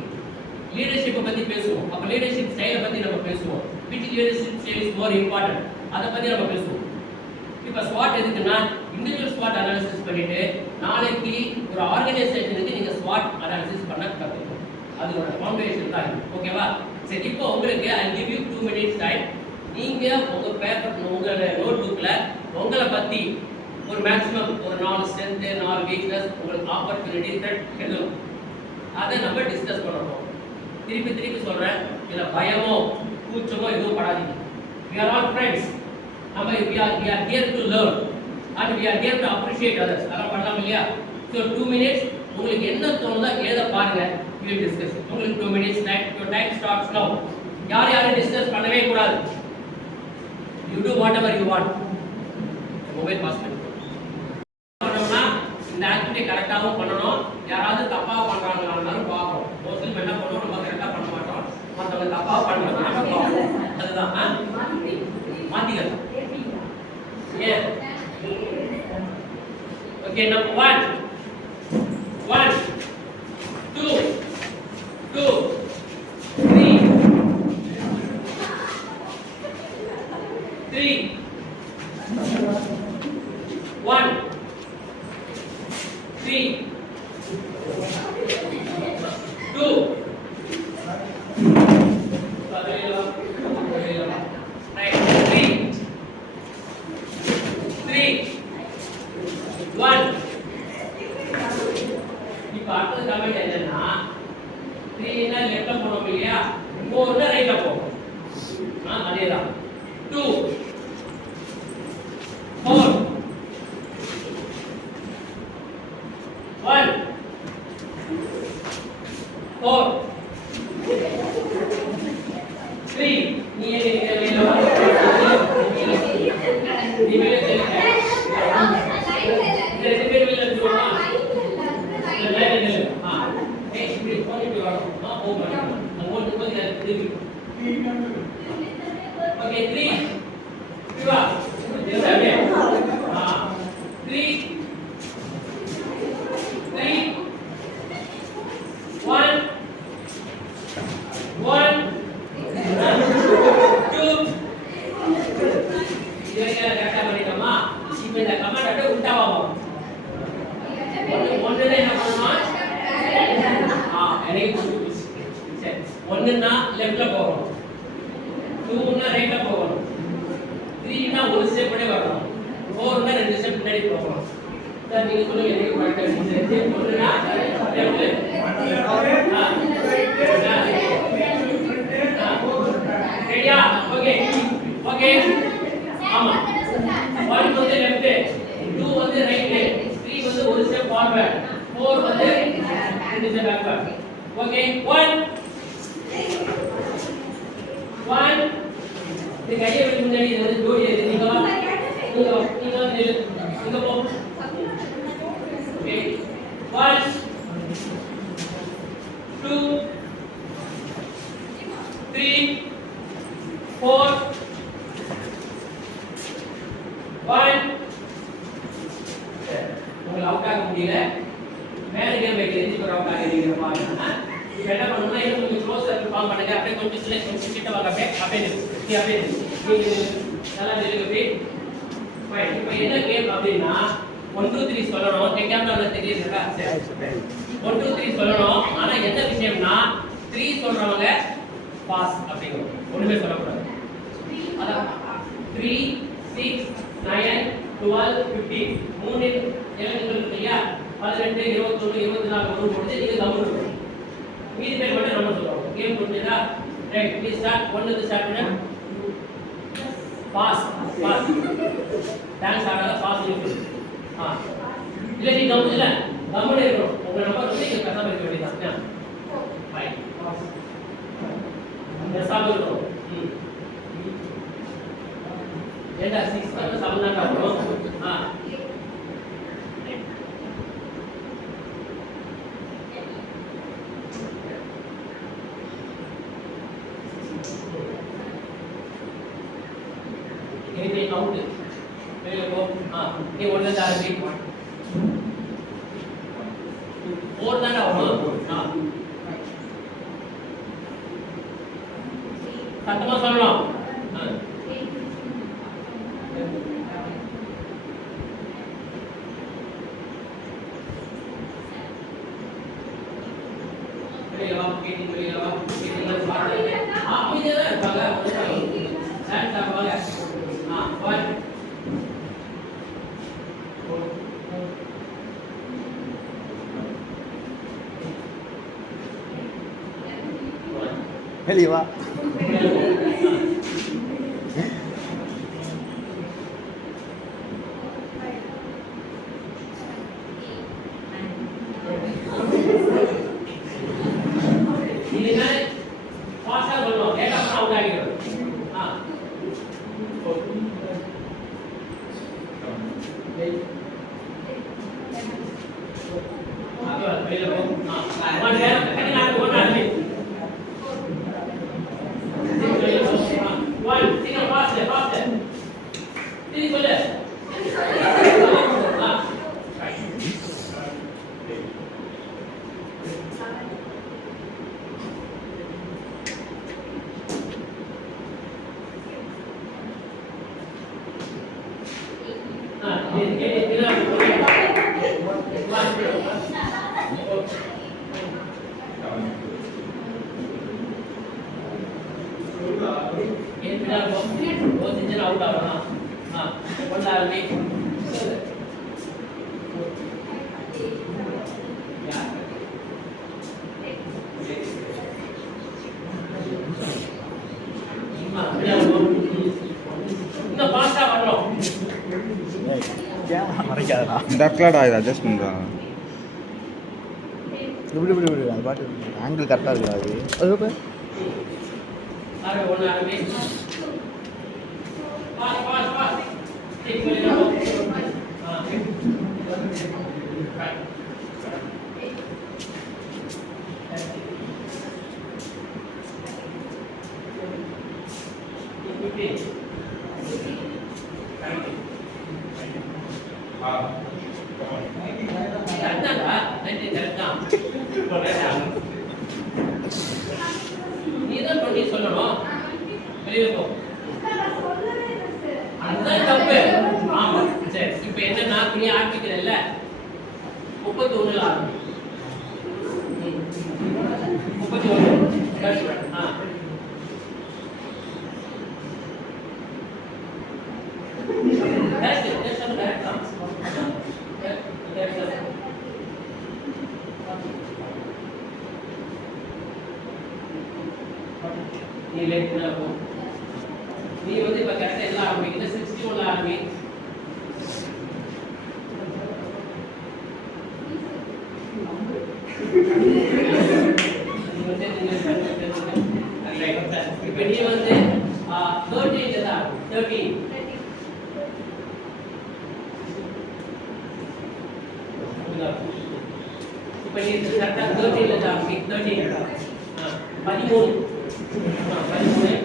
லீடர்ஷிப்பை பற்றி பேசுவோம். அப்போ லீடர்ஷிப் ஸ்டைலை பற்றி நம்ம பேசுவோம். Which leadership style is more important, அதை பற்றி நம்ம பேசுவோம். இப்போ SWOT எதுக்குன்னா இண்டிவிஜுவல் SWOT அனாலிசிஸ் பண்ணிட்டு நாளைக்கு ஒரு ஆர்கனைசேஷனுக்கு நீங்க SWOT அனாலிசிஸ் பண்ண கற்றுக்கணும். அதோட ஃபவுண்டேஷன் தான் இது. ஓகேவா? சரி, இப்போ உங்களுக்கு I give you 2 minutes time. நீங்க உங்க பேப்பர் உங்களோட நோட் புக்ல உங்களை பத்தி ஒரு மேக்ஸிமம் ஒரு 4 ஸ்ட்ரென்த் 4 வீக்னஸ் உங்களுக்கு ஆப்பர்ச்சுனிட்டி த்ரெட் எழுதணும். அதை நம்ம டிஸ்கஸ் பண்ணணும். திருப்பி சொல்றேன், இதுல பயமோ கூச்சமோ எதுவும் படாதீங்க. we are all friends. நம்ம we are here to learn and we are here to appreciate others. அதெல்லாம் பண்ணலாம் இல்லையா? so 2 minutes உங்களுக்கு என்ன தோணுதோ எழுத பாருங்க. we will discuss. உங்களுக்கு 2 minutes time. your time starts now. யாரும் டிஸ்கஸ் பண்ணவே கூடாது. you do whatever you want. Mobile pass பண்ணி பண்ணோம்னா இந்த ஆக்டிவிட்டி கரெக்டாகவும் பண்ணணும். யாராவது தப்பாக பண்றாங்கன்னாலும் பார்க்கணும். மோஸ்ட்லி என்ன பண்ணுவோம், நம்ம கரெக்டாக பண்ண மாட்டோம், மற்றவங்க தப்பாக பண்ணுறாங்க. அதுதான் மாத்திக்கலாம். Yeah. Okay, number 1, 2, 3, 1, 3, 2. இப்போ அடுத்த கமெண்ட் என்னன்னா 3 லெஃப்ட்ல போறோம் இல்லையா, 4 ரைட்ல போறோம். அதேதான் 4 1 4 3 நீ என்ன வெளியில வா நீ வெளியில செல்லுங்க இந்த ரெண்டு பேர் வெளியில வந்துருவா இல்ல லைன் இல்ல ஏய் இப்படி போயிட்டு வரணும் போங்க அங்க ஓட்டு போய் திருப்பி ஓகே 3 வா 3 1 1 2 இதை கரெக்டா பண்ணிட்டோமா இப்போ இந்த கமாண்ட் அப்படியே உல்டாவா வரும் ஒண்ணுல என்ன பண்ணணும் எனக்கு சரி ஒண்ணுன்னா லெஃப்ட்ல போகணும் 2ன்னா ரைட்ல போகணும் 3ன்னா ஒரு ஸ்டெப் முன்னாடி வரணும் 4ன்னா ரெண்டு ஸ்டெப் முன்னாடி போகணும் சார் நீங்க சொல்லுங்க எனக்கு கரெக்டா இருக்கு ஒண்ணுன்னா லெஃப்ட் ரெடியா ஓகே ஓகே ஆமா 1 வந்து லெஃப்ட் 2 வந்து ரைட் 3 வந்து ஒரு ஸ்டெப் ஃபார்வர்ட் 4 வந்து ரெண்டு ஸ்டெப் பேக்வர்ட் ஓகே 1 இந்த கையை வச்சு முன்னாடி இது வந்து ஜோடி இது நீங்க வா நீங்க போ ஓகே 1 2 3 4 1 உங்களுக்கு அவுட் ஆக முடியல மேல கேம் வைக்க தெரிஞ்சு ஒரு அவுட் ஆகிடுங்க பாருங்க இப்போ என்ன பண்ணணும்னா இன்னும் கொஞ்சம் க்ளோஸர் ஃபார்ம் பண்ணுங்க அப்படியே கொஞ்சம் சில கொஞ்சம் கிட்ட வாங்க அப்படியே நீ அப்படியே நல்லா நிலுங்க ஃபைன் இப்போ என்ன கேம் அப்படின்னா 1 2 3 சொல்லணும் கேமரால தெரியுதுல சரி 1 2 3 சொல்லணும் ஆனா என்ன விஷயம்னா 3 சொல்றவங்க பாஸ் அப்படிங்கணும் ஒண்ணுமே சொல்லக்கூடாது அதான் 3 6 9 12 15 மூணு எலமெண்ட்கள் இருக்கு இல்லையா 18 21 24 வரும் பொழுது நீங்க கவுண்ட் பண்ணணும் மீதி பேர் மட்டும் நம்ம சொல்லுவோம் கேம் புரிஞ்சுதா ரைட் ப்ளீஸ் ஸ்டார்ட் ஒன்னு து ஸ்டார்ட் பண்ணு பாஸ் டான்ஸ் ஆடாத பாஸ் யூஸ் இல்ல நீ கவுண்ட் இல்ல கவுண்ட் இருக்கணும் உங்க நம்பர் வந்து நீங்க கரெக்டா இருக்க வேண்டியதான் பை இந்த சாப்பிடுறோம் ஏண்டா 6 வந்து 7 தான் வரும் ini count வெளிய போ நீ ஒண்ணு தான் ஆரம்பி 4 தான வரும் சத்தமா சொல்லலாம் வெளிய வா வெளிய வா அமைதியா இருப்பாங்க டான்ஸ் ஆடுவாங்க 1 வெளிய வா இதுனா பாஸா சொல்லணும் லேட்டா பண்ணா அவுட் ஆகிடும் வெளிய போ ஒன் நேரம் கட்டி நாக்கு ஒன் ஆரம்பி ஒன் சீக்கிரம் ஃபாஸ்ட் திருப்பி சொல்லு அவுட் ஆகலாம் ஒன்றாவது இன்னும் பாஸ்டா வரணும் மறைக்காதடா. டக்லாடா இது அட்ஜஸ்ட் பண்ணுறாங்க. இப்படி இப்படி இப்படி அது பாட்டு ஆங்கிள் கரெக்டாக இருக்குடா அது. அது ஓகே. ஆறு ஒன்று ஆரம்பி. Pass pass pass. டேக் பண்ணி போ. நீதான் பண்ணி சொல்லணும். வெளியே போ. அதுதான் தப்பு. ஆமா சரி. இப்போ என்னன்னா நீ ஆரம்பிக்கிறல்ல 31 ஆரம்பி. 31 ஆ நீ லேட்ல போ. நீ வந்து இப்ப கரெக்டா எல்லாம் ஆரம்பிக்கிற 61 ஆரம்பி. இப்ப நீ வந்து 13 தான் 13. இப்ப நீ கரெக்டா 13 தான் ஆரம்பி. 13 13 13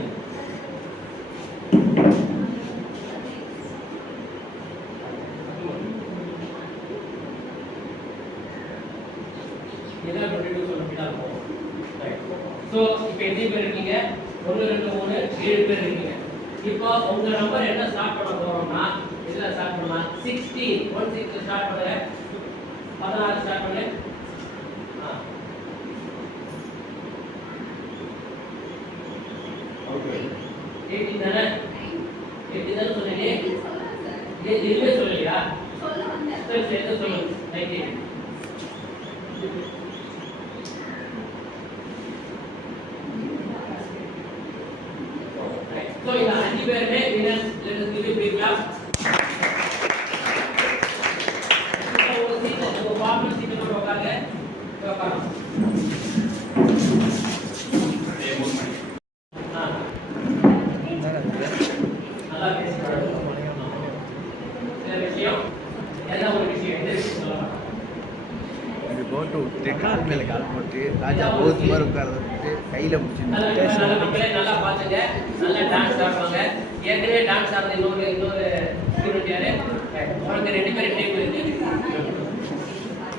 இதெல்லாம் 22 சொல்லிட்டா இருக்கும். ஸோ இப்போ எத்தனை பேர் இருக்கீங்க? 1 2 3 7 பேர் இருக்கீங்க. இப்போ உங்க நம்பர் என்ன ஸ்டார்ட் பண்ண போறோம்னா இதெல்லாம் ஸ்டார்ட் பண்ணலாம். 16 16 ஸ்டார்ட் பண்ணுங்க. 16 ஸ்டார்ட் பண்ணு. ஓகே 18 தானே? 18 தானே சொன்னீங்க? இதுவே சொல்லலையா? சரி சரி என்ன சொல்லுங்க. 19 So in the anti-bear day, let us give a big clap. So see the performance in the program. நல்லா பேசுறாரு. இந்த விஷயம் எல்லாம் ஒரு விஷயம் இந்த விஷயம் சொல்லலாம். இப்படி போட்டு விட்டு கால் மேலே கால் போட்டு ராஜா போத்து மாதிரி உட்கார்ந்து விட்டு கையில் பிடிச்சி நல்லா பார்த்துங்க. நல்லா டான்ஸ் ஆடுவாங்க. ஏற்கனவே டான்ஸ் ஆடுறது இன்னொரு ஸ்டூடெண்ட் யாரு? உனக்கு 2 பேரும் டீம் இருக்கு.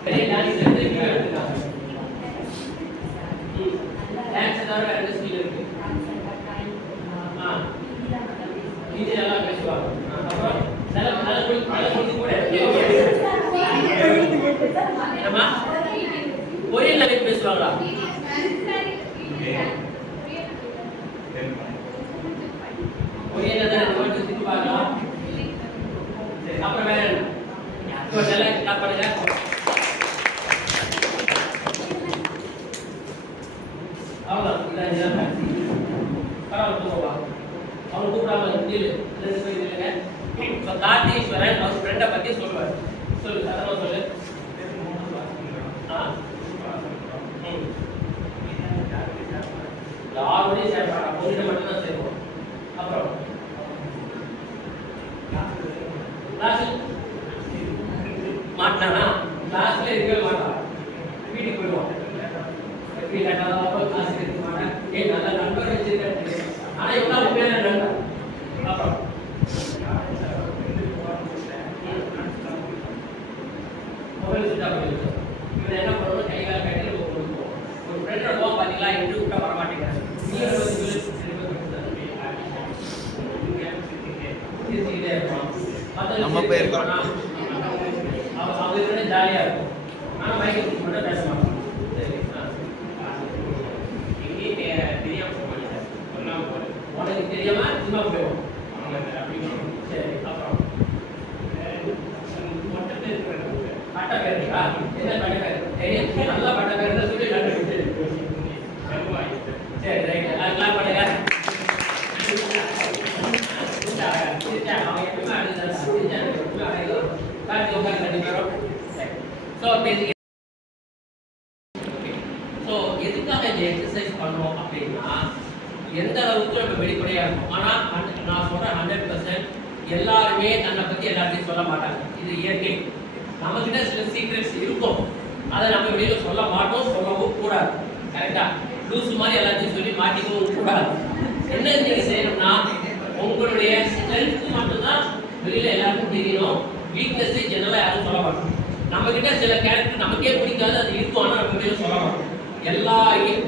பெரிய டான்ஸ் எடுத்துருக்காங்க. டான்ஸ் தவிர வேற ஸ்கில் இருக்கு. இது நல்லா பேசுவாங்க. அப்புறம் நல்ல புரிஞ்சு கூட என்னம்மா கொரியன் லாங்குவேஜ் பேசுவாங்களா? கொரியன்ல தான் 2 வாட்டி திருப்பாங்க. சரி அப்புறம் வேற என்ன? இப்போ நல்லா ஸ்டார்ட் பண்ணுங்க. அவ்வளோதான் இதான் மேக்ஸி. பரவாயில்ல போவா. அவங்க கூப்பிடாம நில்லு. 2 பேர் நில்லுங்க. இப்போ கார்த்தீஸ்வரன் அவர் ஃப்ரெண்டை பற்றி சொல்லுவார். சொல்லு சத்தமாக சொல்லு. யாரோடையும் ஷேர் பண்ண பொருளை மட்டும் தான் செய்வோம். அப்புறம் கிளாஸில் மாட்டானா? கிளாஸ்ல இருக்கவே மாட்டான். வீட்டுக்கு போயிடுவான். எப்படி கேட்டாலும் கிளாஸ் இருக்க மாட்டேன். நல்ல நண்பர் வச்சிருக்கேன். ஆனால் இவங்க உண்மையான நண்பர். அப்புறம் மொபைல் சுத்தா போயிடுச்சு. இவன் என்ன பண்ணணும்? கை கால் கட்டி கொடுப்போம். ஒரு ஃப்ரெண்ட் வருவோம் பார்த்தீங்களா? இன்ட்ரிவ் விட்டா வர மாட்டேங்கிறாரு. நம்ம போயிருக்கோம். அவங்க ஜாலியாக இருக்கும். ஆனால் மைக் மட்டும் பேச மாட்டோம். சரி உனக்கு தெரியாம சும்மா போயிடுவோம். சரி அப்புறம் பட்ட பேர் இருக்கா? என்ன பட்ட பேர்? தெரியும். நல்லா பட்ட பேர் சொல்லி கண்டுபிடிச்சு. சரி ரைட். அதெல்லாம் பண்ணுங்க. அவன் எப்பவுமே அழுதான். ரெண்டு பேரும் ஸோ பேசிக்க. ஸோ எதுக்காக இந்த எக்ஸசைஸ் பண்ணோம் அப்படின்னா எந்த அளவுக்கு நம்ம வெளிப்படையாக இருக்கும். ஆனால் நான் சொல்கிறேன் 100% எல்லாருமே தன்னை பற்றி எல்லாத்தையும் சொல்ல மாட்டாங்க. இது இயற்கை. நம்மக்கிட்ட சில சீக்ரெட்ஸ் இருக்கும், அதை நம்ம வெளியில் சொல்ல மாட்டோம், சொல்லவும் கூடாது. கரெக்டாக லூசு மாதிரி எல்லாத்தையும் சொல்லி மாட்டிக்கவும் கூடாது. என்ன நீங்கள் செய்யணும்னா உங்களுடைய ஸ்ட்ரென்த் மட்டும்தான் வெளியில் எல்லாருக்கும் தெரியணும். வீக்னஸை ஜெனரலாக யாரும் சொல்ல மாட்டோம். நம்மக்கிட்ட சில கேரக்டர் நமக்கே பிடிக்காது, அது இருக்கும், ஆனால் நம்ம வெளியில் சொல்ல மாட்டோம். எல்லா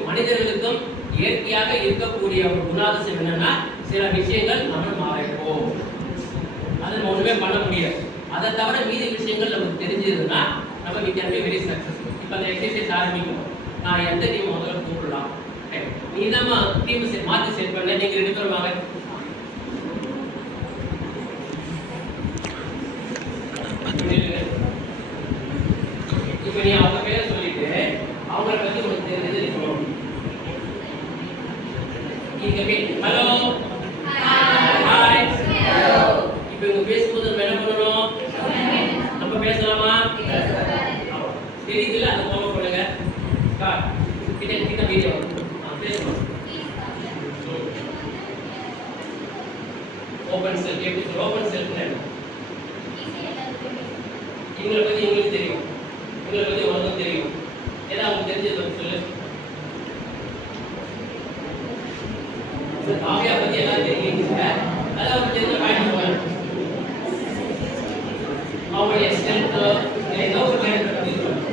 மனிதர்களுக்கும் இயற்கையாக இருக்கக்கூடிய ஒரு குணாதிசயம் என்னன்னா சில விஷயங்கள் நம்ம மாறிப்போம், அது நம்ம ஒன்றுமே பண்ண முடியாது. அதை தவிர மீதி விஷயங்கள் நமக்கு தெரிஞ்சதுன்னா நம்ம we can be very successful. இப்போ அந்த எக்ஸசைஸ் ஆரம்பிக்கணும். நான் எந்த டீம் முதல்ல கூப்பிடலாம்? நீ தான் டீம் மாற்றி செட் பண்ண. நீங்கள் 2 பேரும் வாங்க. இப்போ நீ அவங்க பேரை சொல்லிட்டு அவங்கள பற்றி உனக்கு தெரிஞ்சது இருக்கணும். Hello hi. இப்போ இவங்க பேசும்போது நம்ம என்ன பண்ணணும்? நம்ம பேசலாமா? தெரியுதுல்ல, அதை ஃபாலோ பண்ணுங்க. கிட்ட வீடியோ பேசணும். ஓப்பன் செல்ஃப் எப்படி சொல்ல? ஓப்பன் செல்ஃப் இவங்களை பற்றி இவங்களுக்கு தெரியும், இவங்களை பற்றி உனக்கும் தெரியும். ஏன்னா அவங்க தெரிஞ்சது பற்றி சொல்லு. காவியா பற்றி எல்லாம் தெரியுங்க, அதான் அவங்க தெரிஞ்ச பாயிண்ட் சொல்லுவாங்க. அவங்களுடைய ஸ்ட்ரென்த் ஏதோ ஒரு கேரக்டர் பற்றி சொல்லுவாங்க.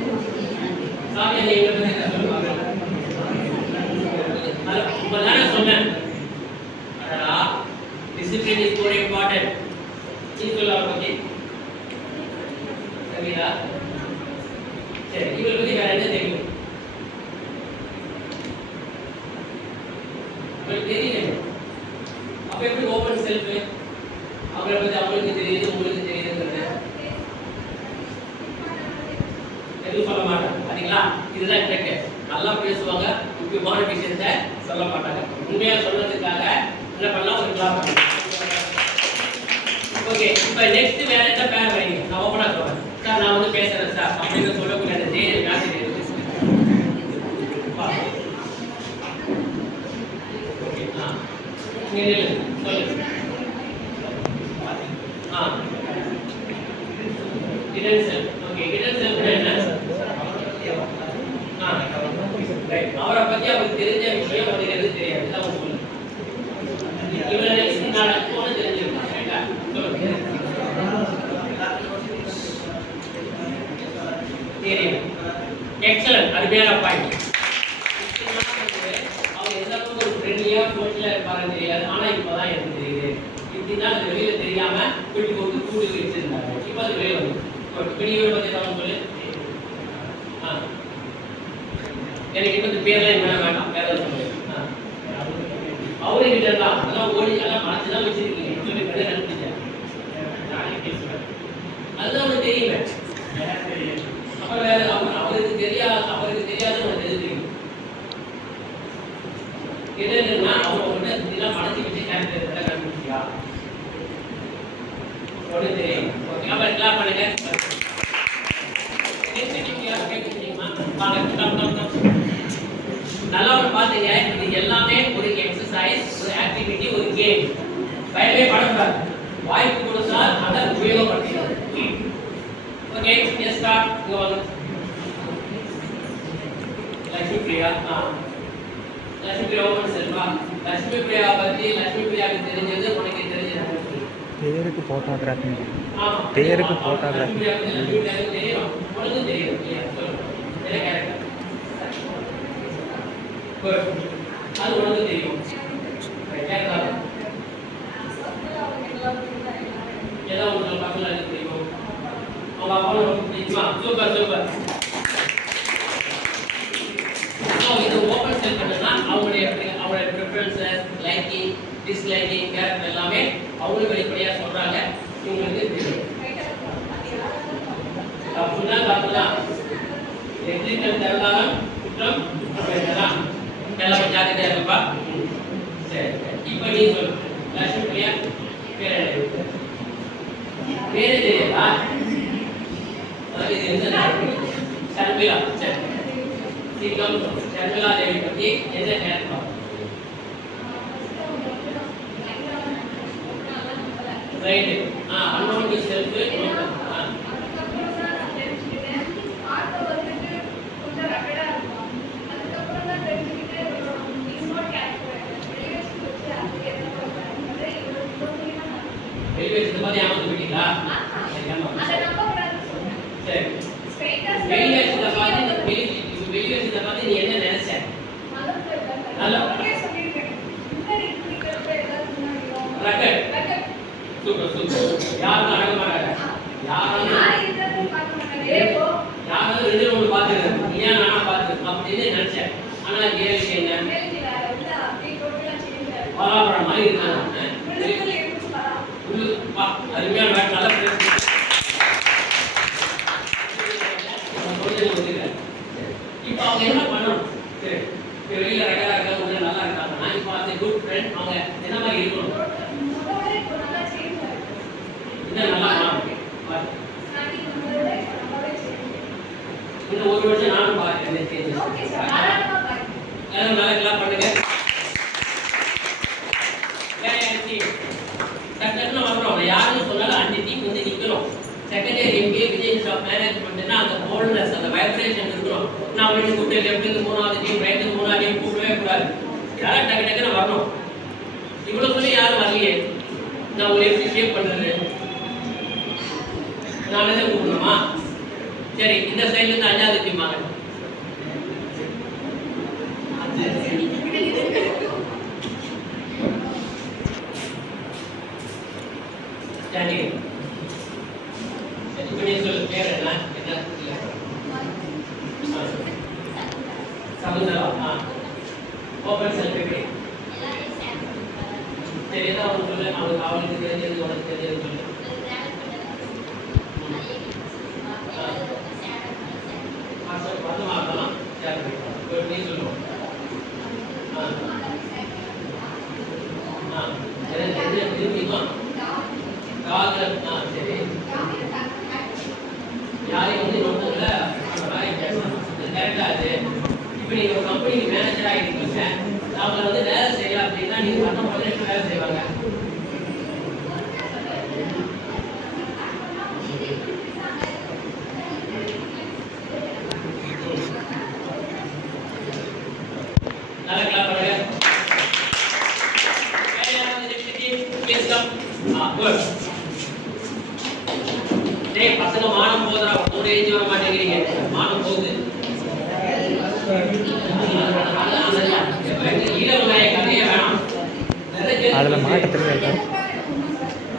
காவியா இவங்களை பற்றி என்ன சொல்லுவாங்க? இப்போ தானே சொன்னேன், அடடா டிசிப்ளின் இஸ் மோர் இம்பார்ட்டன்ட். நீ சொல்ல அவரை பற்றி சரியா? சரி, இவங்களை பற்றி வேற என்ன தெரியும்? உங்களுக்கு தெரியல. அப்போ எப்படி ஓப்பன் செல்ஃப்? அவங்களை பற்றி அவங்களுக்கு தெரியுது, உங்களுக்கு தெரியுதுங்கிறது எதுவும் சொல்ல மாட்டாங்க. சரிங்களா? இதுதான் கேட்க நல்லா பேசுவாங்க, முக்கியமான விஷயத்த சொல்ல மாட்டாங்க. உண்மையாக சொல்றதுக்காக என்ன பண்ணலாம்? ஒரு கிளாஸ் பண்ணலாம். ஓகே, இப்போ நெக்ஸ்ட் வேற என்ன பேர் வரீங்க? நான் ஓப்பனாக சொல்றேன் சார், நான் வந்து பேசுறேன் சார் அப்படின்னு சொல்லக்கூடிய அந்த தைரியம் யாருக்கு தெரியுது? அவரை பத்தி அவருக்கு தெரிஞ்ச விஷயம் அவருக்கு எது தெரியாது. எக்ஸலன்ட், அருமையான பாயிண்ட். அவங்க எந்த அளவுக்கு ஒரு ஃப்ரெண்ட்லியா சோஷியலா இருப்பாருன்னு தெரியாது, ஆனா இப்பதான் எனக்கு தெரியுது. இப்படிதான் அது வெளியில தெரியாம குட்டி போட்டு கூடு வச்சிருந்தாங்க. இப்ப அது வெளியில வந்து பெரியவரை பத்தி ஏதாவது சொல்லு. எனக்கு இப்ப இந்த பேர்லாம் என்ன வேண்டாம், வேற ஏதாவது சொல்லு. அவரே கிட்ட தான் அதெல்லாம் ஓடி எல்லாம் மறைச்சுதான் வச்சிருக்கீங்க. நினைச்சிட்டேன் அதுதான் அவனுக்கு தெரியல. அப்ப வேற அவருக்கு தெரியாத உனக்கு எது தெரியும்? என்னன்னா அவங்க இதெல்லாம் மனசு வச்சு கேரக்டர் கண்டுபிடிச்சியா ஒன்று தெரியும். ஓகே, அப்ப கிளாப் பண்ணுங்க. நல்லா ஒன்று பார்த்தீங்க, இது எல்லாமே ஒரு எக்ஸசைஸ், ஒரு ஆக்டிவிட்டி, ஒரு கேம். பயமே படக்கூடாது. வாய்ப்பு கொடுத்தால் அதை உபயோகப்படுத்திக்கணும். Okay, S start. இங்க வாங்க. லட்சுமி பிரியா. லட்சுமி பிரியா ஓபன் செல்வா. லட்சுமி பிரியா பத்தி லட்சுமி பிரியாவுக்கு தெரிஞ்சது உனக்கு தெரிஞ்சது? பேருக்கு போட்டோகிராஃபி. ஆமா, பேருக்கு போட்டோகிராஃபி தெரியும். உனக்கு தெரியும் இல்லையா? என்ன கேரக்டர்? அது உனக்கு தெரியும். ஏதாவது உங்களுக்கு பக்கத்தில் எனக்கு தெரியும். அவங்க அப்பாவை ரொம்ப பிடிக்குமா? Super super. இது ஓப்பன் செல் பண்ணா அவங்களுடைய ப்ரிஃபரன்சஸ், லைக்கிங், டிஸ்லைக்கிங், கேரக்டர் எல்லாமே அவங்களும் வெளிப்படையாக சொல்றாங்க. இவங்களுக்கு தெரியும். தப்புதான் எக்ஸிக்யூட்டிவ் தரலாம் குற்றம் வேண்டாம். எல்லாம் ஜாக்கிரதையா இருப்பா. சரி, இப்போ நீ சொல்லு. லட்சுமி பிரியா பேர் தெரியாதா? அதாவது இது என்ன ஷர்மிளா சரி சீக்கிரம் ஷர்மிளா தேவி பற்றி என்ன கேட்கலாம் ரைட் அன்னோன் டு செல்ஃப் வெளியே இந்த மாதிரி ஏமாந்து விட்டீங்களா சரி வெளியே இந்த மாதிரி நீ என்ன நினைச்ச நல்லா சூப்பர் சூப்பர் யாரும் அடங்க மாட்டாங்க யாராவது ரெண்டு ஒன்று பார்த்துருக்கேன் நீ ஏன் நானா பார்த்துருக்கேன் அப்படின்னு நினைச்சேன் ஆனா கேள்வி என்ன பராபரம் மாதிரி இருக்காங்க அருமையான நல்ல இப்போ அவங்க என்ன பண்ணணும் சரி வெளியில ரெகலா இருக்காங்க உள்ள நல்லா இருக்காங்கன்னா இப்போ அந்த குட் ஃப்ரெண்ட் அவங்க என்ன மாதிரி இருக்கணும் இன்னும் நல்லா இன்னும் ஒரு வருஷம் நானும் பார்க்கிறேன் நல்லா கிளாப் பண்ணுங்க டக்குன்னு வர்றோம் யாருன்னு சொன்னாலும் அஞ்சு டீம் வந்து நிற்கணும் second year MBA Vijay of மேனேஜ்மெண்ட்னா அந்த போல்ட்னஸ் அந்த வைப்ரேஷன் இருக்கணும் நான் அவனுக்கு கூப்பிட்டு லெஃப்ட்டுக்கு மூணாவது டீம் ரைட்டுக்கு மூணாவது டீம் கூப்பிடவே கூடாது யாரும் டக்கு டக்குன்னு வரணும் இவ்வளோ சொல்லி யாரும் வரலையே நான் உங்களை எப்படி ஷேப் பண்ணுறது நானே தான் கூப்பிடணுமா சரி இந்த சைட்லேருந்து அஞ்சாவது டீம் வாங்க ஸ்டாண்டிங் இப்போ நீ சொல்லு பேர் என்ன என்ன சகுந்தரா ஓப்பன் செல்ஃபி சரி ஏதாவது ஒன்று சொல்லு அவளுக்கு தெரிஞ்சது உனக்கு தெரிஞ்சது சொல்லு நீ சொல்லுவோம் சரி யாரையும் வந்து ஒன்றுல கரெக்டாக அது இப்போ நீங்கள் ஒரு கம்பெனிக்கு மேனேஜராக இருக்கீங்க அவங்க வந்து வேலை செய்யலாம் அப்படின்னா நீங்கள் பண்ண போது எப்படி வேலை செய்வாங்க நல்லா கிளாப் பண்ணுங்க குட் டேய் பசங்க மானம் போதா ஒரு ஏஜ் வர மாட்டேங்கிறீங்க மானம் போகுது அதில் மாட்டத்தில்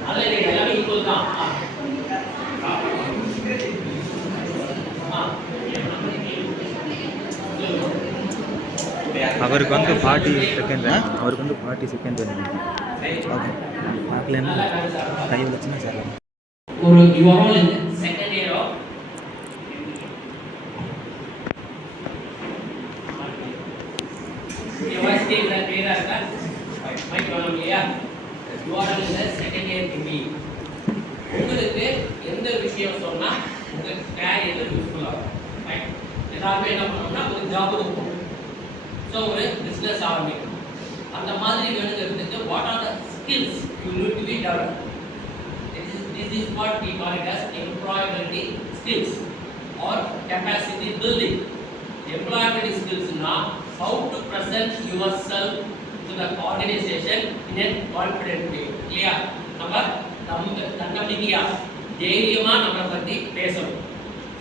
அதில் எல்லாமே ஈக்குவல் தான் அவருக்கு வந்து 40 செகண்ட் அவருக்கு வந்து 40 செகண்ட் வேணும் ஓகே பார்க்கலன்னா கை வச்சுன்னா சார் ஒரு you are all in the second year of your voice clear இருக்கா மைக் வாங்க இல்லையா you are all in the second year MBA உங்களுக்கு எந்த விஷயம் சொன்னா உங்க கேரியர்ல யூஸ்ஃபுல்லா இருக்கும் ரைட் எல்லாரும் என்ன பண்ணணும்னா ஒரு ஜாப் இருக்கும் சோ ஒரு பிசினஸ் ஆரம்பிக்கணும் அந்த மாதிரி வேணுங்கிறதுக்கு what are the skills you need to be developed this is what we call it as employability skills or capacity building employability skills na how to present yourself to the organization in a confident way clear நம்ம தன்னம்பிக்கையா தைரியமா நம்மளை பத்தி பேசணும்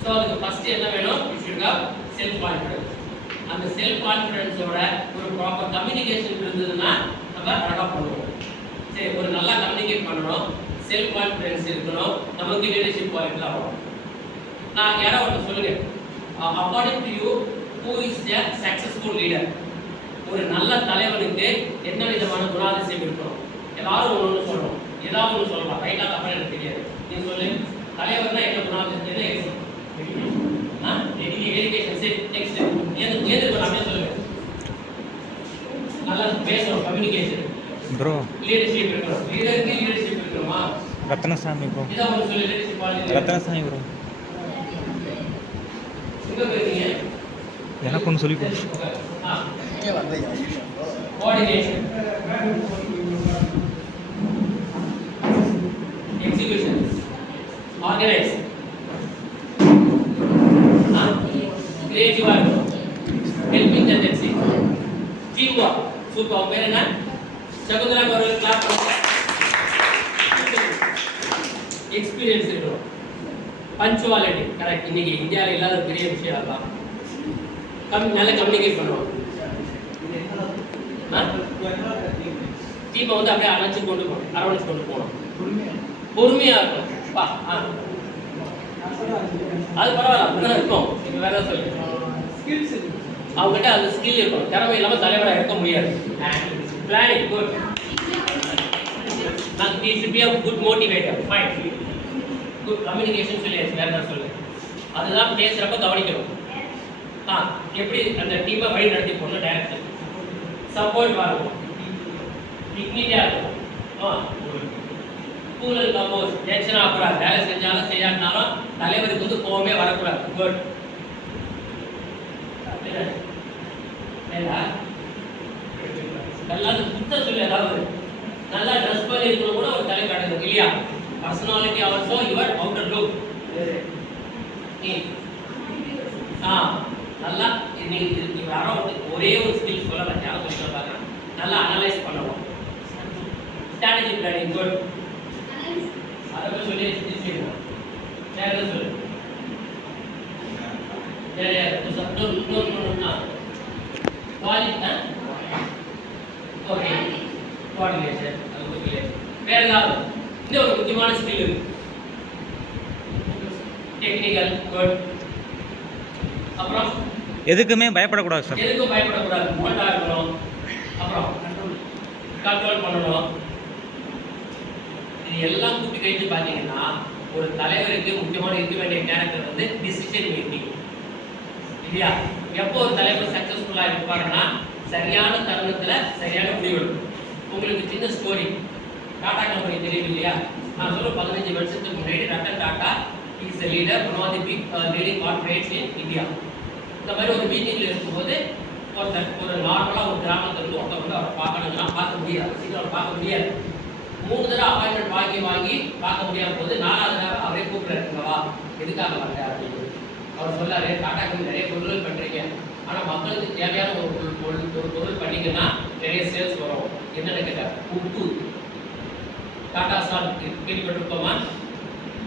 சோ அதுக்கு ஃபர்ஸ்ட் என்ன வேணும் you should have self confidence அந்த செல்ஃப் கான்ஃபிடன்ஸோட ஒரு ப்ராப்பர் கம்யூனிகேஷன் இருந்ததுன்னா நம்ம அழகா பண்ணுவோம் சரி ஒரு நல்லா கம்யூனிகேட் பண்ணணும் செல்ஃப் கான்ஃபிடன்ஸ் இருக்கணும் நமக்கு லீடர்ஷிப் குவாலிட்டிலாம் வரும் நான் யாரோ ஒன்று சொல்லுங்க according to you who is a successful leader ஒரு நல்ல தலைவனுக்கு என்ன விதமான குணாதிசயம் இருக்கணும் எல்லாரும் ஒன்று சொல்கிறோம் ஏதாவது ஒன்று சொல்லலாம் ரைட்டாக தப்பாக எனக்கு தெரியாது நீ சொல்லு தலைவர்னா என்ன குணாதிசயம் என்ன இருக்கணும் எஜுகேஷன் சரி நெக்ஸ்ட் ஏது பண்ணாமே சொல்லுங்க நல்லா பேசணும் கம்யூனிகேஷன் ப்ரோ லீடர்ஷிப் இருக்கணும் லீடருக்கு லீடர்ஷிப் இருக்கணுமா ரத்னசாமி ப்ரோ இதான் ஒரு சொல்லு லீடர்ஷிப் குவாலிட்டி ரத்னசாமி ப்ரோ எங்கே போயிருக்கீங்க? எனக்கு ஒன்று சொல்லி கொடு. Coordination, execution, organize, creative work, helping tendency, teamwork. Super. உங்க பேர் என்ன? சகுந்தலா ஒரு கிளாஸ் பண்ணுங்க. எக்ஸ்பீரியன்ஸ் இருக்கணும். Punctuality correct. இன்னைக்கு இந்தியாவில் இல்லாத பெரிய விஷயம் அதான். நல்ல கம்யூனிகேட் பண்ணுவோம். டீமை வந்து அப்படியே அரவணைச்சு கொண்டு போகணும். பொறுமையா இருக்கணும். அது பரவாயில்ல, அப்படிதான் இருக்கும். இப்போ வேற ஏதாவது சொல்லு. அவங்ககிட்ட அந்த ஸ்கில் இருக்கணும். திறமை இல்லாமல் தலைவராக இருக்க முடியாது. Planning good. He should be a good motivator. Fine. Good communication சொல்லியாச்சு. வேற ஏதாவது சொல்லு. அதுதான் பேசுறப்ப கவனிக்கணும். எப்படி அந்த டீமை வழி நடத்தி போகணும். டைரக்ஷன் சப்போர்ட் வரணும். டிக்னிட்டியா இருக்கும். Cool and compose. டென்ஷன் ஆகக்கூடாது. வேலை செஞ்சாலும் செய்யாட்டினாலும் தலைவருக்கு வந்து கோவமே வரக்கூடாது. குட். நல்லா புத்த சொல்லி ஏதாவது நல்லா ட்ரெஸ் பண்ணி இருக்கணும் கூட ஒரு தலைவர் அடங்கும் இல்லையா? Personality also your outer look. நல்லா நீங்க யாரோ ஒரே ஒரு ஸ்கில் சொல்லலாம். யாரும் சொல்லி பார்க்குறேன். நல்லா அனலைஸ் பண்ணணும். Strategy planning good. அதை சொல்லி செய்யணும். வேற எதாவது சொல்லு. வேற ஓகே கோஆர்டினேஷன். வேற ஏதாவது இந்த ஒரு முக்கியமான ஸ்கில் இருக்கு. Technical good. அப்புறம் எதுக்குமே பயப்படக்கூடாது சார். எதுக்கும் பயப்படக்கூடாது. மோட்டா இருக்கணும். அப்புறம் கண்ட்ரோல் பண்ணணும். இது எல்லாம் கூட்டி கழித்து பார்த்தீங்கன்னா ஒரு தலைவருக்கு முக்கியமான இருக்க வேண்டிய கேரக்டர் வந்து டிசிஷன் மேக்கிங் இல்லையா? எப்போ ஒரு தலைவர் சக்ஸஸ்ஃபுல்லாக இருப்பாருன்னா சரியான தருணத்தில் சரியான முடிவு எடுக்கும். உங்களுக்கு சின்ன ஸ்டோரி. டாடா கம்பெனி தெரியும் இல்லையா? நான் சொல்ல 15 வருஷத்துக்கு முன்னாடி Ratan Tata is the leader one of the big leading corporates in India. இந்த மாதிரி ஒரு மீட்டிங்கில் இருக்கும்போது ஒரு நார்மலாக ஒரு கிராமத்துலேருந்து ஒருத்தர் வந்து அவரை பார்க்கணுங்கன்னா பார்க்க முடியாது. சீக்கிரம் அவரை பார்க்க முடியாது. 3 தடவை அப்பாயின்மெண்ட் வாங்கி பார்க்க முடியாத போது 4வது தடவை அவரே கூப்பிடுறாருங்களா எதுக்காக வந்த அப்படின்னு அவர் சொல்லாரு. டாடா கம்பெனி நிறைய பொருட்கள் பண்ணுறீங்க, ஆனால் மக்களுக்கு தேவையான ஒரு பொருள் பண்ணிங்கன்னா நிறைய சேல்ஸ் வரும். என்னென்னு கேட்டார். உப்பு. டாடா சால்ட் கேள்விப்பட்டிருக்கோமா?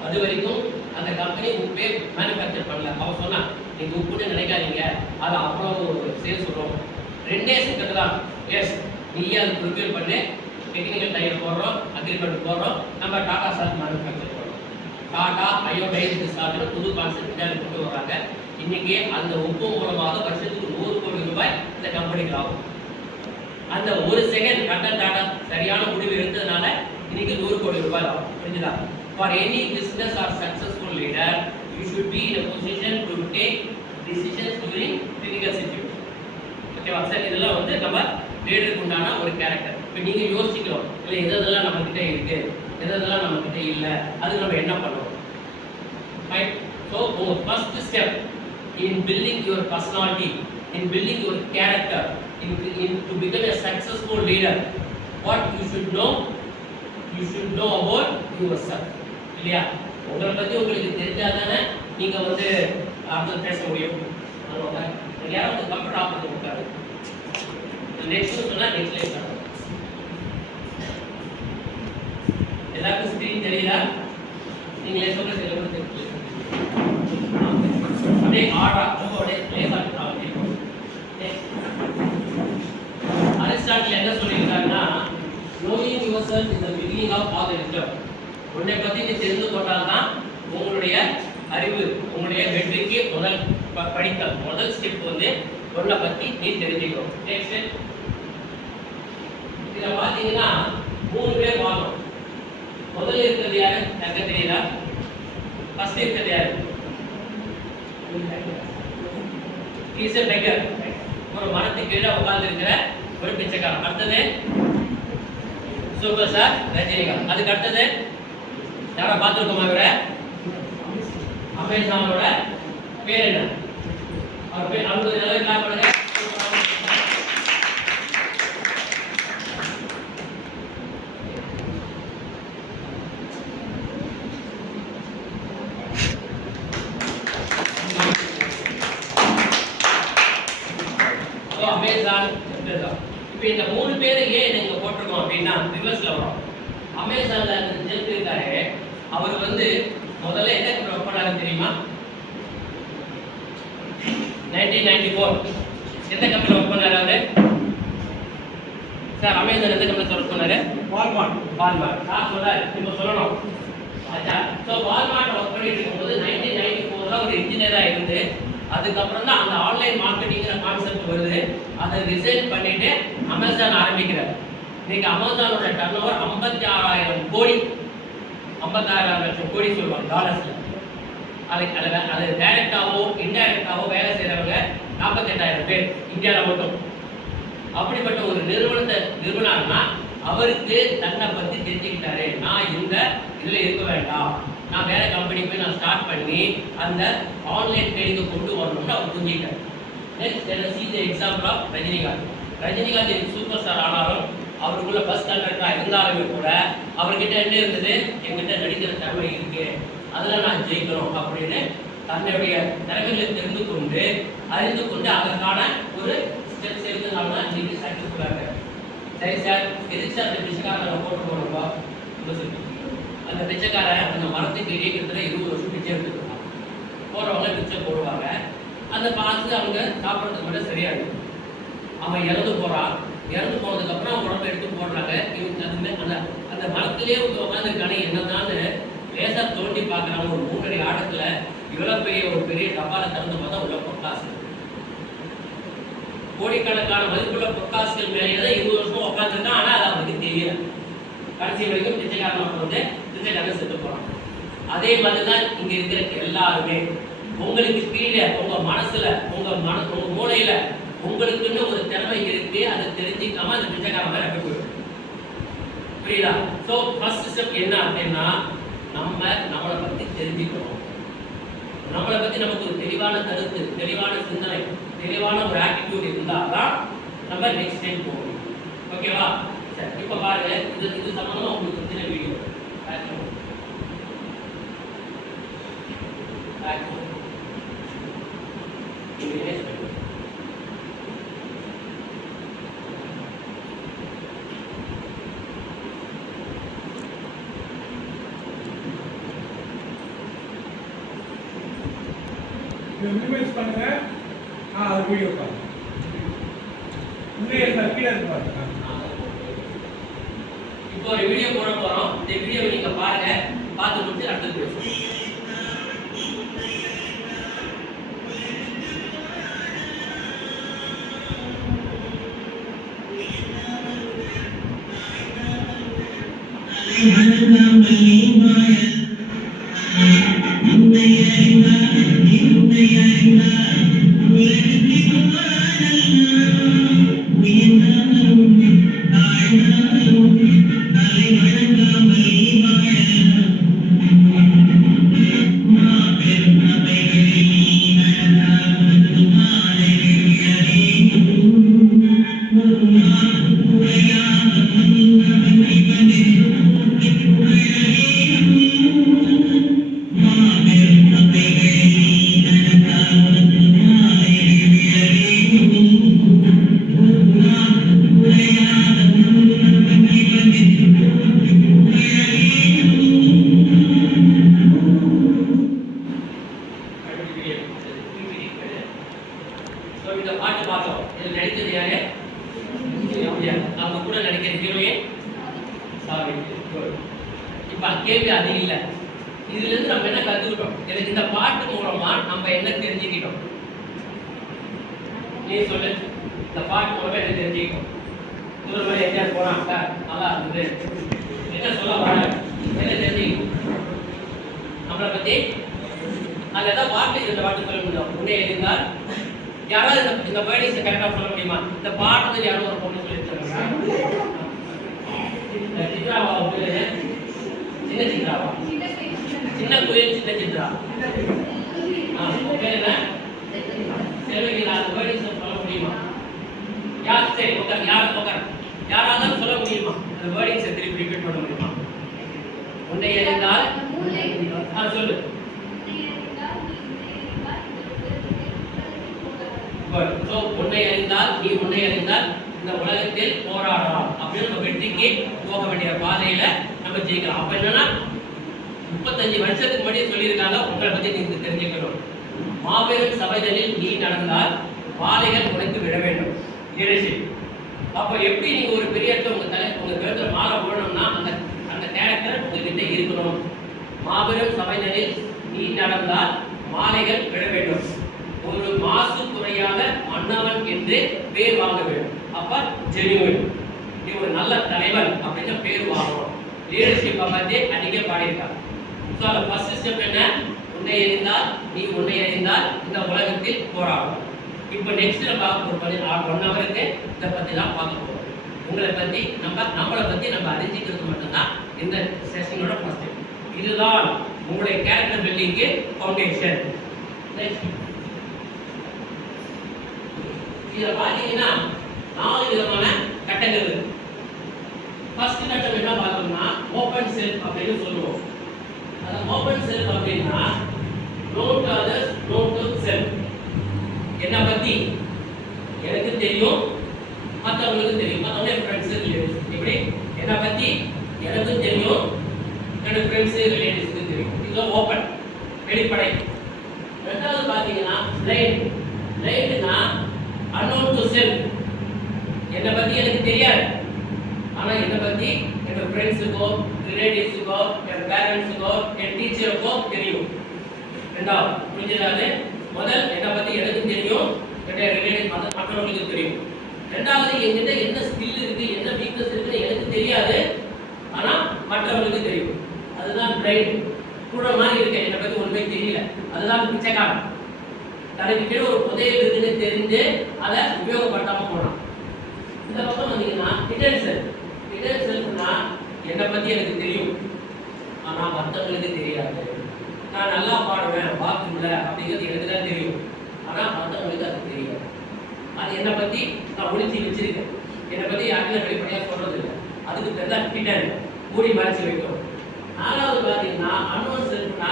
அது வரைக்கும் அந்த கம்பெனி உப்பே மேனுஃபேக்சர் பண்ணல. அவர் சொன்னா நீங்கள் உப்புன்னு நினைக்காதீங்க, அது அவ்வளோ சேல்ஸ் வரும். 2 செகண்ட் தான். எஸ் நீயே அது ப்ரிப்பேர் பண்ணு. டெக்னிக்கல் டயர் போடுறோம், அக்ரிமெண்ட் போடுறோம், நம்ம டாடா சால்ட் மேனுஃபேக்சர் பண்ணுறோம். டாடா அயோடைஸ்டு சால்ட்னு புது கான்செப்ட் கொண்டு வராங்க. இன்னைக்கு அந்த உப்பு மூலமாக வருஷத்துக்கு 100 கோடி ரூபாய் இந்த கம்பெனிக்கு ஆகும். அந்த ஒரு செகண்ட் ரத்தன் டாடா சரியான முடிவு எடுத்ததுனால இன்னைக்கு 100 கோடி ரூபாய் ஆகும். புரிஞ்சுதா? For any business or successful leader you should be in a position to take decisions during critical situation. ஓகேவா சார்? இதெல்லாம் வந்து நம்ம லீடருக்கு உண்டான ஒரு கேரக்டர். இப்போ நீங்கள் யோசிக்கணும், இல்லை எதெல்லாம் நம்மக்கிட்ட இருக்குது, எதெல்லாம் நம்மக்கிட்ட இல்லை, அது நம்ம என்ன பண்ணுவோம். ரைட்? ஸோ உங்கள் first step in building your personality, in building your character, in to become a successful leader, what you should know about yourself. இல்லையா? உங்களை பற்றி உங்களுக்கு தெரிஞ்சாதானே நீங்கள் வந்து அடுத்து பேச முடியும். யாராவது கம்ப்யூட்டர் ஆப்ரேட் கொடுத்தாரு நெக்ஸ்ட் சொன்னால் நெக்ஸ்ட் லைஃப் தான். எல்லாருக்கும் ஸ்க்ரீன் தெரியுதா? நீங்களே சொல்ல சில அப்படியே ஆடா ரொம்ப அப்படியே லேசாக அரிஸ்டாட்டில் என்ன சொல்லியிருக்காருன்னா knowing yourself is the beginning of all the wisdom. உன்னை பற்றி நீ தெரிந்து கொண்டால்தான் உங்களுடைய அறிவு, உங்களுடைய வெற்றிக்கு முதல் படிக்கல், முதல் ஸ்டெப் வந்து உன்னை பற்றி நீ தெரிஞ்சுக்கணும். நெக்ஸ்ட் இதில் பார்த்தீங்கன்னா 3 பேர் வாங்கணும். முதல்ல இருக்கிறது யாரு? எனக்கு தெரியுதா? ஃபர்ஸ்ட் இருக்கிறது யாரு? Is a beggar. ஒரு மரத்துக்கு கீழே உட்கார்ந்து இருக்கிற ஒரு பிச்சைக்காரன். அடுத்தது சூப்பர் ஸ்டார் ரஜினிகாந்த். அதுக்கு அடுத்தது யாரை பார்த்துருக்கோமா? இவர அமேசானோட பேர் என்ன? அவங்க நல்லா கிளாப் பண்ணுங்க. அமேசான். இப்போ இந்த 3 பேரை ஏன் நீங்க போட்டிருக்கோம் அப்படின்னா ரிவர்ஸ்ல வரும். அமேசான்ல ஜெஃப் இருக்காரு, அவர் வந்து முதல்ல என்ன ஒர்க் பண்ணாரு தெரியுமா? 1994 எந்த கம்பெனி ஒர்க் பண்ணாரு அவரு? சார் அமேசான் எந்த கம்பெனி ஒர்க் பண்ணாரு? வால்மார்ட். சார் சொல்றாரு, இப்போ சொல்லணும். ஆச்சா, ஸோ வால்மார்ட் ஒர்க் பண்ணிட்டு இருக்கும்போது 1994 ஒரு இன்ஜினியரா இருந்து அதுக்கப்புறம் தான் அந்த ஆன்லைன் மார்க்கெட்டிங்கிற கான்செப்ட் வருது. அதை ரிசைன் பண்ணிட்டு அமேசான் ஆரம்பிக்கிறார். இன்னைக்கு அமேசானோட டர்ன் ஓவர் 56,000 கோடி, 56,000 லட்சம் கோடி சொல்லுவாங்க டாலர்ஸ்ல. அது டைரக்டாவோ இன்டைரக்டாவோ வேலை செய்யறவங்க 48,000 பேர் இந்தியாவில் மட்டும். அப்படிப்பட்ட ஒரு நிறுவனம்னா அவருக்கு தன்னை பற்றி தெரிஞ்சுக்கிட்டாரு. நான் இந்த இதில் இருக்க வேண்டாம், நான் வேற கம்பெனி போய் நான் ஸ்டார்ட் பண்ணி அந்த ஆன்லைன் ட்ரேடிங்கை கொண்டு வரணும்னு அவர் புரிஞ்சுக்கிட்டார். Next see the example of Rajinikanth. Rajinikanth super star ஆனாலும் அவருக்குள்ள பஸ் கண்டக்டராக இருந்தாலுமே கூட அவர்கிட்ட என்ன இருந்தது? என்கிட்ட நடிக்கிற திறமை இருக்கு, அதில் நான் ஜெயிக்கணும் அப்படின்னு தன்னுடைய திறமைகளை தெரிந்து கொண்டு அறிந்து கொண்டு அதற்கான ஒரு ஸ்டெப்ஸ் எடுத்ததுனால தான் இன்னைக்கு சக்ஸஸ்ஃபுல்லாக இருக்காரு. சரி சார், எதுக்கு சார் அந்த பிச்சைக்காரன் நாங்கள் போட்டு போனோம்ப்பா? அந்த பிச்சைக்காரன் அந்த மரத்துக்கு கிட்டத்தட்ட 20 வருஷம் பிச்சை எடுத்துருக்கான். போகிறவங்க பிச்சை போடுவாங்க, அந்த பார்த்து அவங்க சாப்பிட்றதுக்கு மட்டும் சரியா இருக்கும். அவன் இறந்து போகிறான், இறந்து போனதுக்கப்புறம் அவங்க உடம்பு எடுத்து போடுறாங்க. இவங்க அந்த அந்த மரத்திலேயே உட்காந்துருக்கானே என்னதான்னு லேசாக தோண்டி பார்க்குறாங்க. ஒரு 3 அடி ஆழத்தில் இவ்வளோ ஒரு பெரிய டப்பால திறந்து பார்த்தா உள்ள பொற்காசு, கோடிக்கணக்கான மதிப்புள்ள பொற்காசுகள் மேலேயே தான் 20 வருஷம் உட்காந்துருக்கான். ஆனால் அது அவனுக்கு தெரியல. கடைசி வரைக்கும் பிச்சைக்காரன் வந்து பிச்சைக்காரன் செத்து போகிறான். அதே மாதிரி தான் இங்கே இருக்கிற எல்லாருமே. உங்களுக்கு கீழே உங்கள் மனசில் உங்கள் மூளையில் உங்களுக்குன்னு ஒரு திறமை இருக்கு, அதை தெரிஞ்சிக்காம அந்த பிச்சைக்காரன் மாதிரி அப்படி போயிடும். புரியுதா? ஸோ ஃபர்ஸ்ட் ஸ்டெப் என்ன அப்படின்னா நம்மளை பற்றி தெரிஞ்சுக்கணும். நம்மளை பற்றி நமக்கு ஒரு தெளிவான கருத்து, தெளிவான சிந்தனை, தெளிவான ஒரு ஆட்டிடியூட் இருந்தால் தான் நம்ம நெக்ஸ்ட் டைம் போகணும். ஓகேவா? சரி, இப்போ பாருங்க, இது சம்பந்தமாக உங்களுக்கு சின்ன வீடியோ மினிமைஸ் பண்ணுங்க. அது வீடியோ பாருங்க. கீழே பாருங்க. இப்போ ஒரு வீடியோ போட போறோம். இந்த வீடியோவை நீங்க பாருங்க, பார்த்து முடிச்சு அடுத்து பேசுவோம். இந்த பாட்டு பார்த்தோம். இதில் நடித்தது யாரு? அவங்க கூட நடிக்கிற ஹீரோயின் சாவித்ரி. இப்போ கேள்வி அது இல்லை. இதுலேருந்து நம்ம என்ன கற்றுக்கிட்டோம்? எனக்கு இந்த பாட்டு மூலமா நம்ம என்ன தெரிஞ்சுக்கிட்டோம்? நீ சொல்லு. இந்த பாட்டு மூலமா என்ன தெரிஞ்சுக்கிட்டோம்? முதல் மாதிரி எங்கேயாவது போனாங்க, நல்லா இருந்தது, என்ன சொல்ல வர, என்ன தெரிஞ்சுக்கிட்டோம் நம்மளை பற்றி? அதில் ஏதாவது வார்த்தை இந்த பாட்டு சொல்ல முடியும். உன்னே இருந்தால் யாராவது இந்த வேர்டிஸை கரெக்டாக சொல்ல முடியுமா? இந்த பாட்டு யாரும் ஒரு பொண்ணு சொல்லியிருக்காங்க. சித்ராவா பேரு? சின்ன சித்ராவா? சின்ன குயில் சின்ன சித்ரா. பேர் என்ன? செல்வீங்களா அந்த வேர்டிங்ஸ் சொல்ல முடியுமா? யார் சரி உட்கார், யாராவது சொல்ல முடியுமா? அந்த வேர்டிங்ஸை திருப்பி ரிப்பீட் பண்ண முடியுமா? உன்னை அறிந்தால் சொல்லு. ஸோ உன்னை அறிந்தால் நீ உன்னை அறிந்தால் இந்த உலகத்தில் போராடலாம் அப்படின்னு நம்ம வெற்றிக்கு போக வேண்டிய பாதையில நம்ம ஜெயிக்கலாம். அப்ப என்னன்னா 35 வருஷத்துக்கு முன்னாடி சொல்லியிருக்காங்க, உங்களை பத்தி நீங்க தெரிஞ்சுக்கணும். மாபெரும் சபைகளில் நீ நடந்தால் வாழைகள் உனக்கு விட வேண்டும். லீடர்ஷிப். அப்ப எப்படி நீங்க ஒரு பெரிய இடத்துல உங்க கருத்துல மாற போடணும்னா அந்த கேரக்டர் உங்ககிட்ட இருக்கணும். மாபெரும் சபைகளில் நீ நடந்தால் மாலைகள் விட வேண்டும். ஒரு மாசு குறையாத மன்னவன் என்று பேர் வாங்க வேண்டும். அப்ப ஜெனுவன், நீ ஒரு நல்ல தலைவன் அப்படின்னு பேர் வாங்கணும். லீடர்ஷிப்பை பத்தி அன்னைக்கே பாடியிருக்காங்க. ஸோ அந்த ஃபர்ஸ்ட் ஸ்டெப் என்ன? உன்னை அறிந்தால் நீ உன்னை அறிந்தால் இந்த உலகத்தில் போராடும். இப்போ நெக்ஸ்ட் நம்ம ஒரு 1 ஹவருக்கு இதை பற்றி தான் பார்க்க போகிறோம். உங்களை பற்றி நம்மளை பற்றி நம்ம அறிஞ்சிக்கிறது மட்டும்தான் இந்த செஷனோட ஃபர்ஸ்ட் ஸ்டெப். இதுதான் உங்களுடைய கேரக்டர் பில்டிங்கு ஃபவுண்டேஷன். இதில் பார்த்தீங்கன்னா 4 விதமான கட்டங்கள் இருக்கு. ஃபர்ஸ்ட் கட்டம் என்ன பார்த்தோம்னா ஓப்பன் செல்ஃப் அப்படின்னு சொல்லுவோம். அந்த ஓப்பன் செல்ஃப் அப்படின்னா known to others, known to self. என்னை பற்றி எனக்கு தெரியும், மற்றவங்களுக்கு தெரியும். மற்றவங்க என் ஃப்ரெண்ட்ஸு ரிலேட்டிவ்ஸ். இப்படி என்னை பற்றி எனக்கும் தெரியும், என்னோட ஃப்ரெண்ட்ஸு ரிலேட்டிவ்ஸுக்கு தெரியும். இதுதான் ஓப்பன், வெளிப்படை. ரெண்டாவது பார்த்தீங்கன்னா பிளைண்ட். பிளைண்ட்னா அன்னோன் டு செல்ஃப். என்னை பற்றி எனக்கு தெரியாது, ஆனால் என்னை பற்றி என் ஃப்ரெண்ட்ஸுக்கோ ரிலேட்டிவ்ஸுக்கோ என் பேரண்ட்ஸுக்கோ என் டீச்சருக்கோ தெரியும். ரெண்டாவது புரிஞ்சதாது. முதல் என்னை பற்றி எனக்கு தெரியும், என்னுடைய ரிலேட்டிவ் மற்றவங்களுக்கு தெரியும். ரெண்டாவது என்கிட்ட என்ன ஸ்கில் இருக்கு, என்ன வீக்னஸ் இருக்குன்னு எனக்கு தெரியாது, ஆனால் மற்றவங்களுக்கு தெரியும். அதுதான் பிரைன். கூட மாதிரி இருக்கு, என்னை பற்றி ஒன்றுமே தெரியல, அதுதான் பிச்சைக்காரன். தனக்கு கீழே ஒரு புதையல் இருக்குன்னு தெரிஞ்சு அதை உபயோகப்படுத்தாம போனான். இந்த பக்கம் வந்தீங்கன்னா ஹிடன் செல்ஃப். ஹிடன் செல்ஃப்னா என்னை பற்றி எனக்கு தெரியும், ஆனால் மற்றவங்களுக்கு தெரியாது. நான் நல்லா பாடுவேன் பாத்ரூம்ல அப்படிங்கிறது எனக்கு தான் தெரியும், ஆனால் மற்றவங்களுக்கு அது தெரியாது. அது என்னை பற்றி நான் ஒழிச்சு வச்சிருக்கேன், என்னை பற்றி யாருமே வெளிப்படையாக சொல்றது இல்லை. அதுக்கு பேர் தான் ஹிடன், மூடி மறைச்சு வைக்கும். நாலாவது பார்த்தீங்கன்னா அன்னோன் செல்ஃப்னா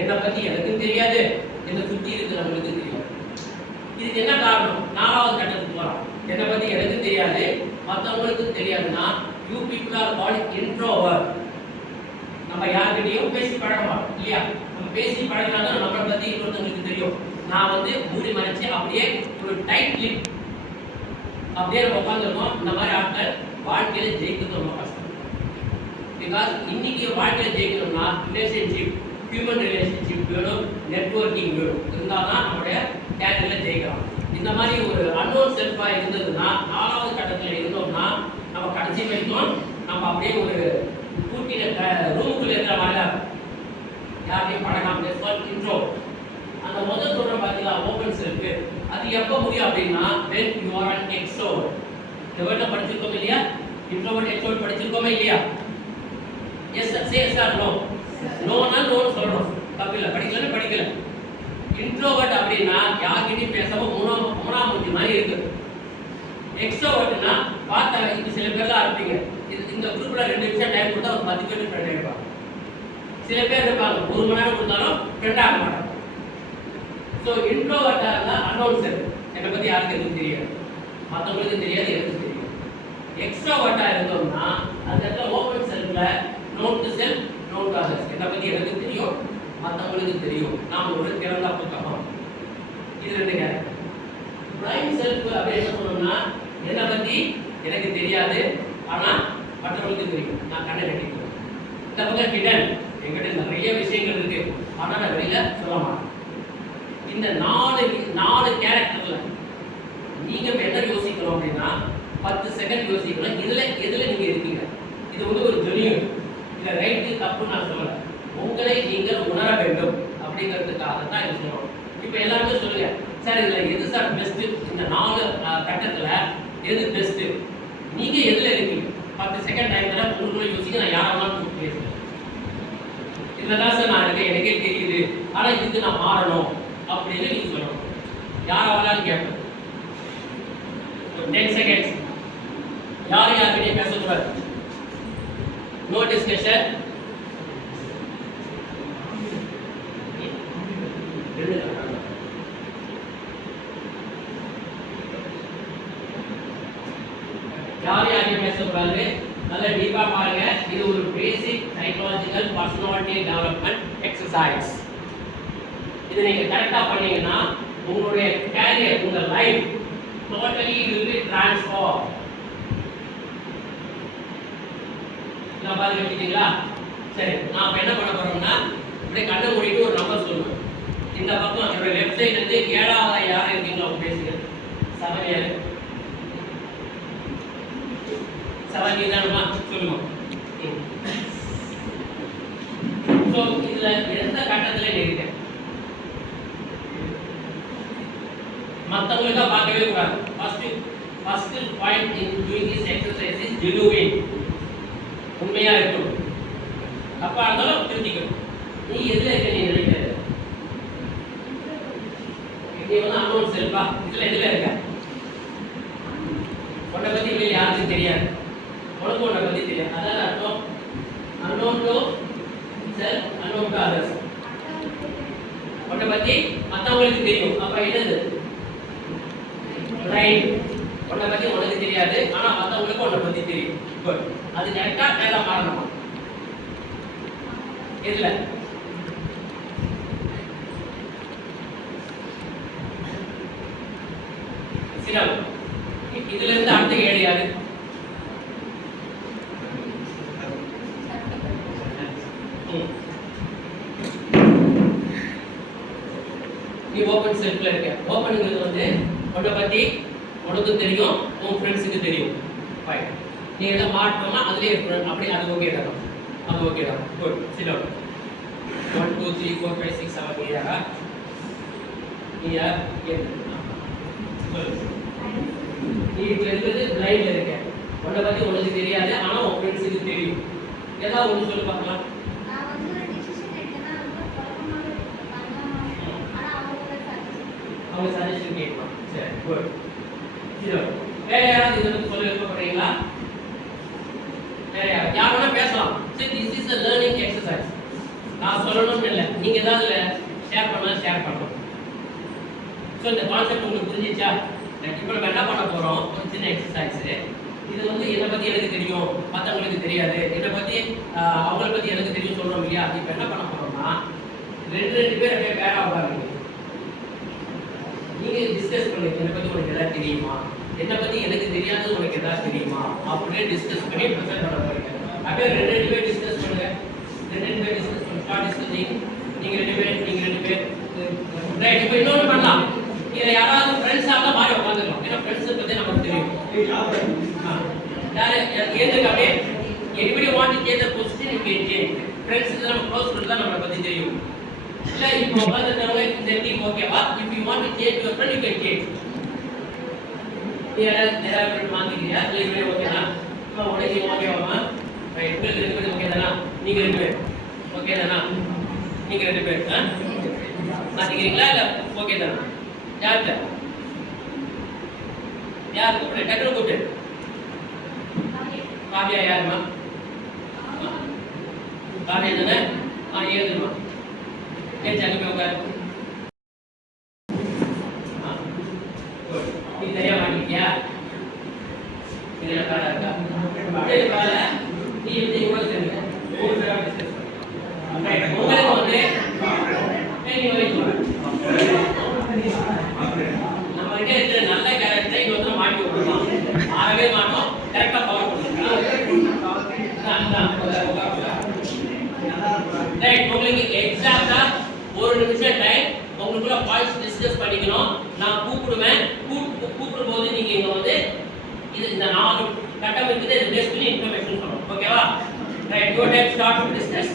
என்னை பற்றி எனக்கு தெரியாது, என்னை சுற்றி இருக்கிறவங்களுக்கு தெரியும். இதுக்கு என்ன காரணம்? 4வது கட்டத்துக்கு போகிறோம். என்னை பற்றி எனக்கு தெரியாது, மற்றவங்களுக்கு தெரியாதுன்னா you people are called introvert. நம்ம யார்கிட்டையும் பேசி பழக மாட்டோம் இல்லையா? நம்ம பேசி பழகினாதான் நம்மளை பற்றி இன்னொருத்தவங்களுக்கு தெரியும். நான் மூடி மறைச்சு அப்படியே ஒரு டைட் லிப் அப்படியே நம்ம உட்காந்துருக்கோம். இந்த மாதிரி ஆட்கள் வாழ்க்கையில் ஜெயிக்கிறது ரொம்ப கஷ்டம். பிகாஸ் இன்னைக்கு வாழ்க்கையில் ஜெயிக்கணும்னா ரிலேஷன்ஷிப், ஹியூமன் ரிலேஷன்ஷிப் வேணும், நெட்வொர்க்கிங் வேணும். இருந்தால் தான் நம்மளுடைய கேரியரில் ஜெயிக்கலாம். இந்த மாதிரி ஒரு அன்னோன் செல்ஃபாக இருந்ததுன்னா 4வது கட்டத்தில் இருந்தோம்னா நம்ம கடைசி வரைக்கும் நம்ம அப்படியே ஒரு கூட்டின ரூமுக்குள்ளே இருக்கிற மாதிரி தான் யாரையும் பழகாம இன்ட்ரோ. அந்த முதல் சொல்கிற பார்த்தீங்களா ஓப்பன் செல்ஃபு, அது எப்போ முடியும் அப்படின்னா when you are an extrovert. இந்த வேர்டை படிச்சிருக்கோம் இல்லையா? இன்ட்ரோவர்ட் எக்ஸ்ட்ரோவர்ட் படிச்சிருக்கோமே இல்லையா? Yes say yes or no. நோனா நோன்னு சொல்லணும், தப்பு இல்லை. படிக்கலன்னு படிக்கல. இன்ட்ரோவர்ட் அப்படின்னா யார்கிட்டையும் பேசாம மூணாம் மூஞ்சி மாதிரி இருக்குது. எக்ஸ்ட்ரோவர்ட்னா பார்த்தா இது சில பேர்லாம் இருப்பீங்க, இந்த குரூப்ல 2 நிமிஷம் டைம் கொடுத்தா ஒரு 10 பேர் ஃப்ரெண்ட் ஆகிடுவாங்க. சில பேர் இருப்பாங்க 1 மணி நேரம் கொடுத்தாலும் ஃப்ரெண்ட் ஆக மாட்டாங்க. ஸோ இன்ட்ரோவர்ட்டாக இருந்தால் அன்னோன் செல்ஃப், என்னை பற்றி யாருக்கு எதுவும் தெரியாது, மற்றவங்களுக்கு தெரியாது, எனக்கு தெரியும். எக்ஸ்ட்ரோவர்ட்டாக இருந்தோம்னா அந்த இடத்துல ஓப்பன் செல்ஃபில் known to self, known to others. என்னை பற்றி எனக்கு தெரியும், மற்றவங்களுக்கு தெரியும். நாம் ஒரு திறந்த புத்தகம். இது 2 கேரக்டர். பிளைண்ட் செல்ஃப் அப்படின்னு சொன்னோம்னா என்னை பற்றி எனக்கு தெரியாது, ஆனால் மற்றவங்களுக்கு தெரியும், நான் கண்ணை கட்டிக்குவேன். இந்த பக்கம் ஹிடன், என்கிட்ட நிறைய விஷயங்கள் இருக்கு, ஆனால் நான் வெளியில சொல்ல மாட்டேன். இந்த 4 கேரக்டர்ல நீங்க என்ன யோசிக்கணும் அப்படின்னா 10 செகண்ட் யோசிக்கணும். எதுல நீங்க இருக்கீங்க? இது ஒரு ஜெனியூன், இல்ல ரைட்டு தப்பு நான் சொல்லல, உங்களை நீங்கள் உணர வேண்டும் அப்படிங்கிறதுக்காக தான் இது சொல்றோம். இப்போ எல்லாருமே சொல்லுங்க சார், இதுல எது சார் பெஸ்ட்? இந்த 4 கட்டத்துல எது பெஸ்ட்? நீங்க எதுல இருக்கீங்க? 10 செகண்ட் டைம் தர உங்களுக்குள்ள யோசிக்க. நான் யாரெல்லாம் பேசுறேன், இதுலதான் சார் நான் இருக்கேன், எனக்கே தெரியுது, ஆனா இதுக்கு நான் மாறணும் அப்படின்னு நீங்க சொல்லணும். யார் வரலான்னு கேட்பேன். 10 seconds. யார் யார்கிட்டயும் பேசக்கூடாது. No discussion. யார் யாரையும் பேசக்கூடாது. நல்ல டீப்பா பாருங்க. இது ஒரு பேசிக் சைக்காலஜிக்கல் பர்சனாலிட்டி டெவலப்மெண்ட் எக்ஸசைஸ். இது நீங்க கரெக்டா பண்ணீங்கன்னா உங்களுடைய கேரியர், உங்க life totally will be transformed. நான் பாத்து வச்சிட்டீங்களா? சரி, நான் இப்ப என்ன பண்ண போறோம்னா இப்படி கண்ணை மூடிட்டு ஒரு நம்பர் சொல்லுவேன். இந்த பக்கம் என்னோட லெஃப்ட் சைடுல இருந்து 7வது யார் இருக்கீங்களோ அவங்க பேசுங்க. 7 யாரு? 7 நீதானமா? சொல்லுங்க. சோ இதுல எந்த கட்டத்துல நீங்க மத்தவங்க பார்க்கவே கூடாது. First point in doing this exercise is genuine. உண்மையா இருக்கணும். அப்பா இருந்தாலும் திருத்திக்கணும். நீ எதுல இருக்க நீ நினைக்கிறது? நீ வந்து அன்னோன் செல்ஃபா இதுல எதுல இருக்க? உன்னை பத்தி வெளியே யாருக்கும் தெரியாது. உனக்கு உன்னை பத்தி தெரியாது. அதான் அர்த்தம் unknown to self, unknown to others. உன்னை பத்தி மத்தவங்களுக்கு தெரியும். அப்ப என்னது? ரைட். உன்னை பத்தி உனக்கு தெரியாது, ஆனா மத்தவங்களுக்கு உன்னை பத்தி தெரியும். குட். அது கரெக்டா வேலை மாறணும். இதுல சிலம் இதுல இருந்து அடுத்த 7 யாரு? நீ ஓபன் செல்ஃப்ல இருக்க. ஓபன்ங்கிறது வந்து உன்னை பத்தி உனக்கு தெரியும், உன் ஃப்ரெண்ட்ஸுக்கு தெரியும். ஃபைன். நீ எதை மாட்டோம்னா அதுலேயே இருக்கணும். அப்படி அது ஓகே தான். அது ஓகே தான். குட். Sit down. 1 2 3 4 5 6 7 8 நீ இப்போ இருக்கிறது பிளைண்ட்ல இருக்க. உன்னை பத்தி உனக்கு தெரியாது, ஆனா உன் ஃப்ரெண்ட்ஸுக்கு தெரியும். ஏதாவது ஒன்று சொல்லி பார்க்கலாம். நான் வந்து ஒரு டிசிஷன் எடுத்தேன்னா ரொம்ப குழப்பமாவே இருக்கு. ஆனா அவங்க சஜஷன் கேட்கலாம். சரி, குட். சரி, வேற யாராவது இதை பத்தி சொல்ல விருப்பப்படுறீங்களா? வேற யாருன்னா பேசலாம். சரி, this is a learning exercise. நான் சொல்லணும்னு இல்லை, நீங்க ஏதாவது ஷேர் பண்ணலாம், ஷேர் பண்ணலாம். ஸோ இந்த கான்செப்ட் உங்களுக்கு புரிஞ்சிச்சா? இப்போ நம்ம என்ன பண்ண போறோம்? ஒரு சின்ன எக்ஸசைஸ். இது வந்து என்னை பத்தி எனக்கு தெரியும், மற்றவங்களுக்கு தெரியாது. என்னை பத்தி அவங்கள பத்தி எனக்கு தெரியும் சொல்றோம் இல்லையா? இப்போ என்ன பண்ண போறோம்னா 2 பேர் அப்படியே பேரா உட்காருங்க. நீங்க டிஸ்கஸ் பண்ணுங்க. என்னை பத்தி உனக்கு ஏதாவது தெரியுமா? என்னை பத்தி எனக்கு தெரியாதது உனக்கு ஏதாவது தெரியுமா? அப்படியே டிஸ்கஸ் பண்ணி ப்ரெசென்ட் பண்ண போறீங்க. அப்படியே 2 பேர் டிஸ்கஸ் பண்ணுங்க. 2 பேர் டிஸ்கஸ் பண்ணி ஸ்டார்ட் டிஸ்கஸிங். நீங்க 2 பேர் ரைட். இப்போ இன்னொன்று பண்ணலாம். இதை யாராவது ஃப்ரெண்ட்ஸாக இருந்தால் மாறி உட்காந்துக்கலாம். ஏன்னா ஃப்ரெண்ட்ஸை பற்றி நமக்கு தெரியும். யாரு கேட்குறது அப்படியே anybody want to get the question you can get. Friends நம்ம க்ளோஸ் ஃப்ரெண்ட்ஸ் தான் நம்மளை பற்றி தெரியும். இல்லை இப்போ உட்காந்துருந்தவங்க இந்த டீம் ஓகேவா? If you want to get your friend you can get. நீ யாராவது ஃப்ரெண்ட் வாங்கிக்கிறியா? இல்லை இப்படி ஓகேனா? இப்போ உடனே ஓகேவாமா? ரைட். உங்களுக்கு 2 பேர் ஓகே தானா? நீங்கள் 2 பேர் ஓகே தானா? நீங்கள் 2 பேர் மாற்றிக்கிறீங்களா? இல்லை ஓகே தானா? யார்கிட்ட? யார் கூப்பிடு? டக்குனு கூப்பிடு. காவியா யாருமா? காவியா தானே? ஏழுமா ஏன் அங்கே போய் உட்காரு. நீ தெரியா மாட்டீங்கியா? இது காலா இருக்கா? அப்படியே கால நீ வந்து இவ்வளோ சேர்ந்து உங்களுக்கு வந்து நீ வைக்கணும். நம்ம கிட்ட இருக்கிற நல்ல கேரக்டரை இங்க வந்து மாட்டி விட்டுருவோம். மாறவே மாட்டோம். கரெக்டா ஃபாலோ பண்ணுங்க. ரைட். உங்களுக்கு எக்ஸாக்ட்டா 1 நிமிஷம் டைம். உங்களுக்குள்ள பாயிண்ட்ஸ் டிஸ்கஸ் பண்ணிக்கணும். நான் கூப்பிடுவேன். கூப்பிடும் போது நீங்க இங்க வந்து இது இந்த 4 கட்டம் இருக்குது. இது பேஸ் பண்ணி இன்ஃபர்மேஷன் சொல்லணும். ஓகேவா? Right. Your time start to discuss.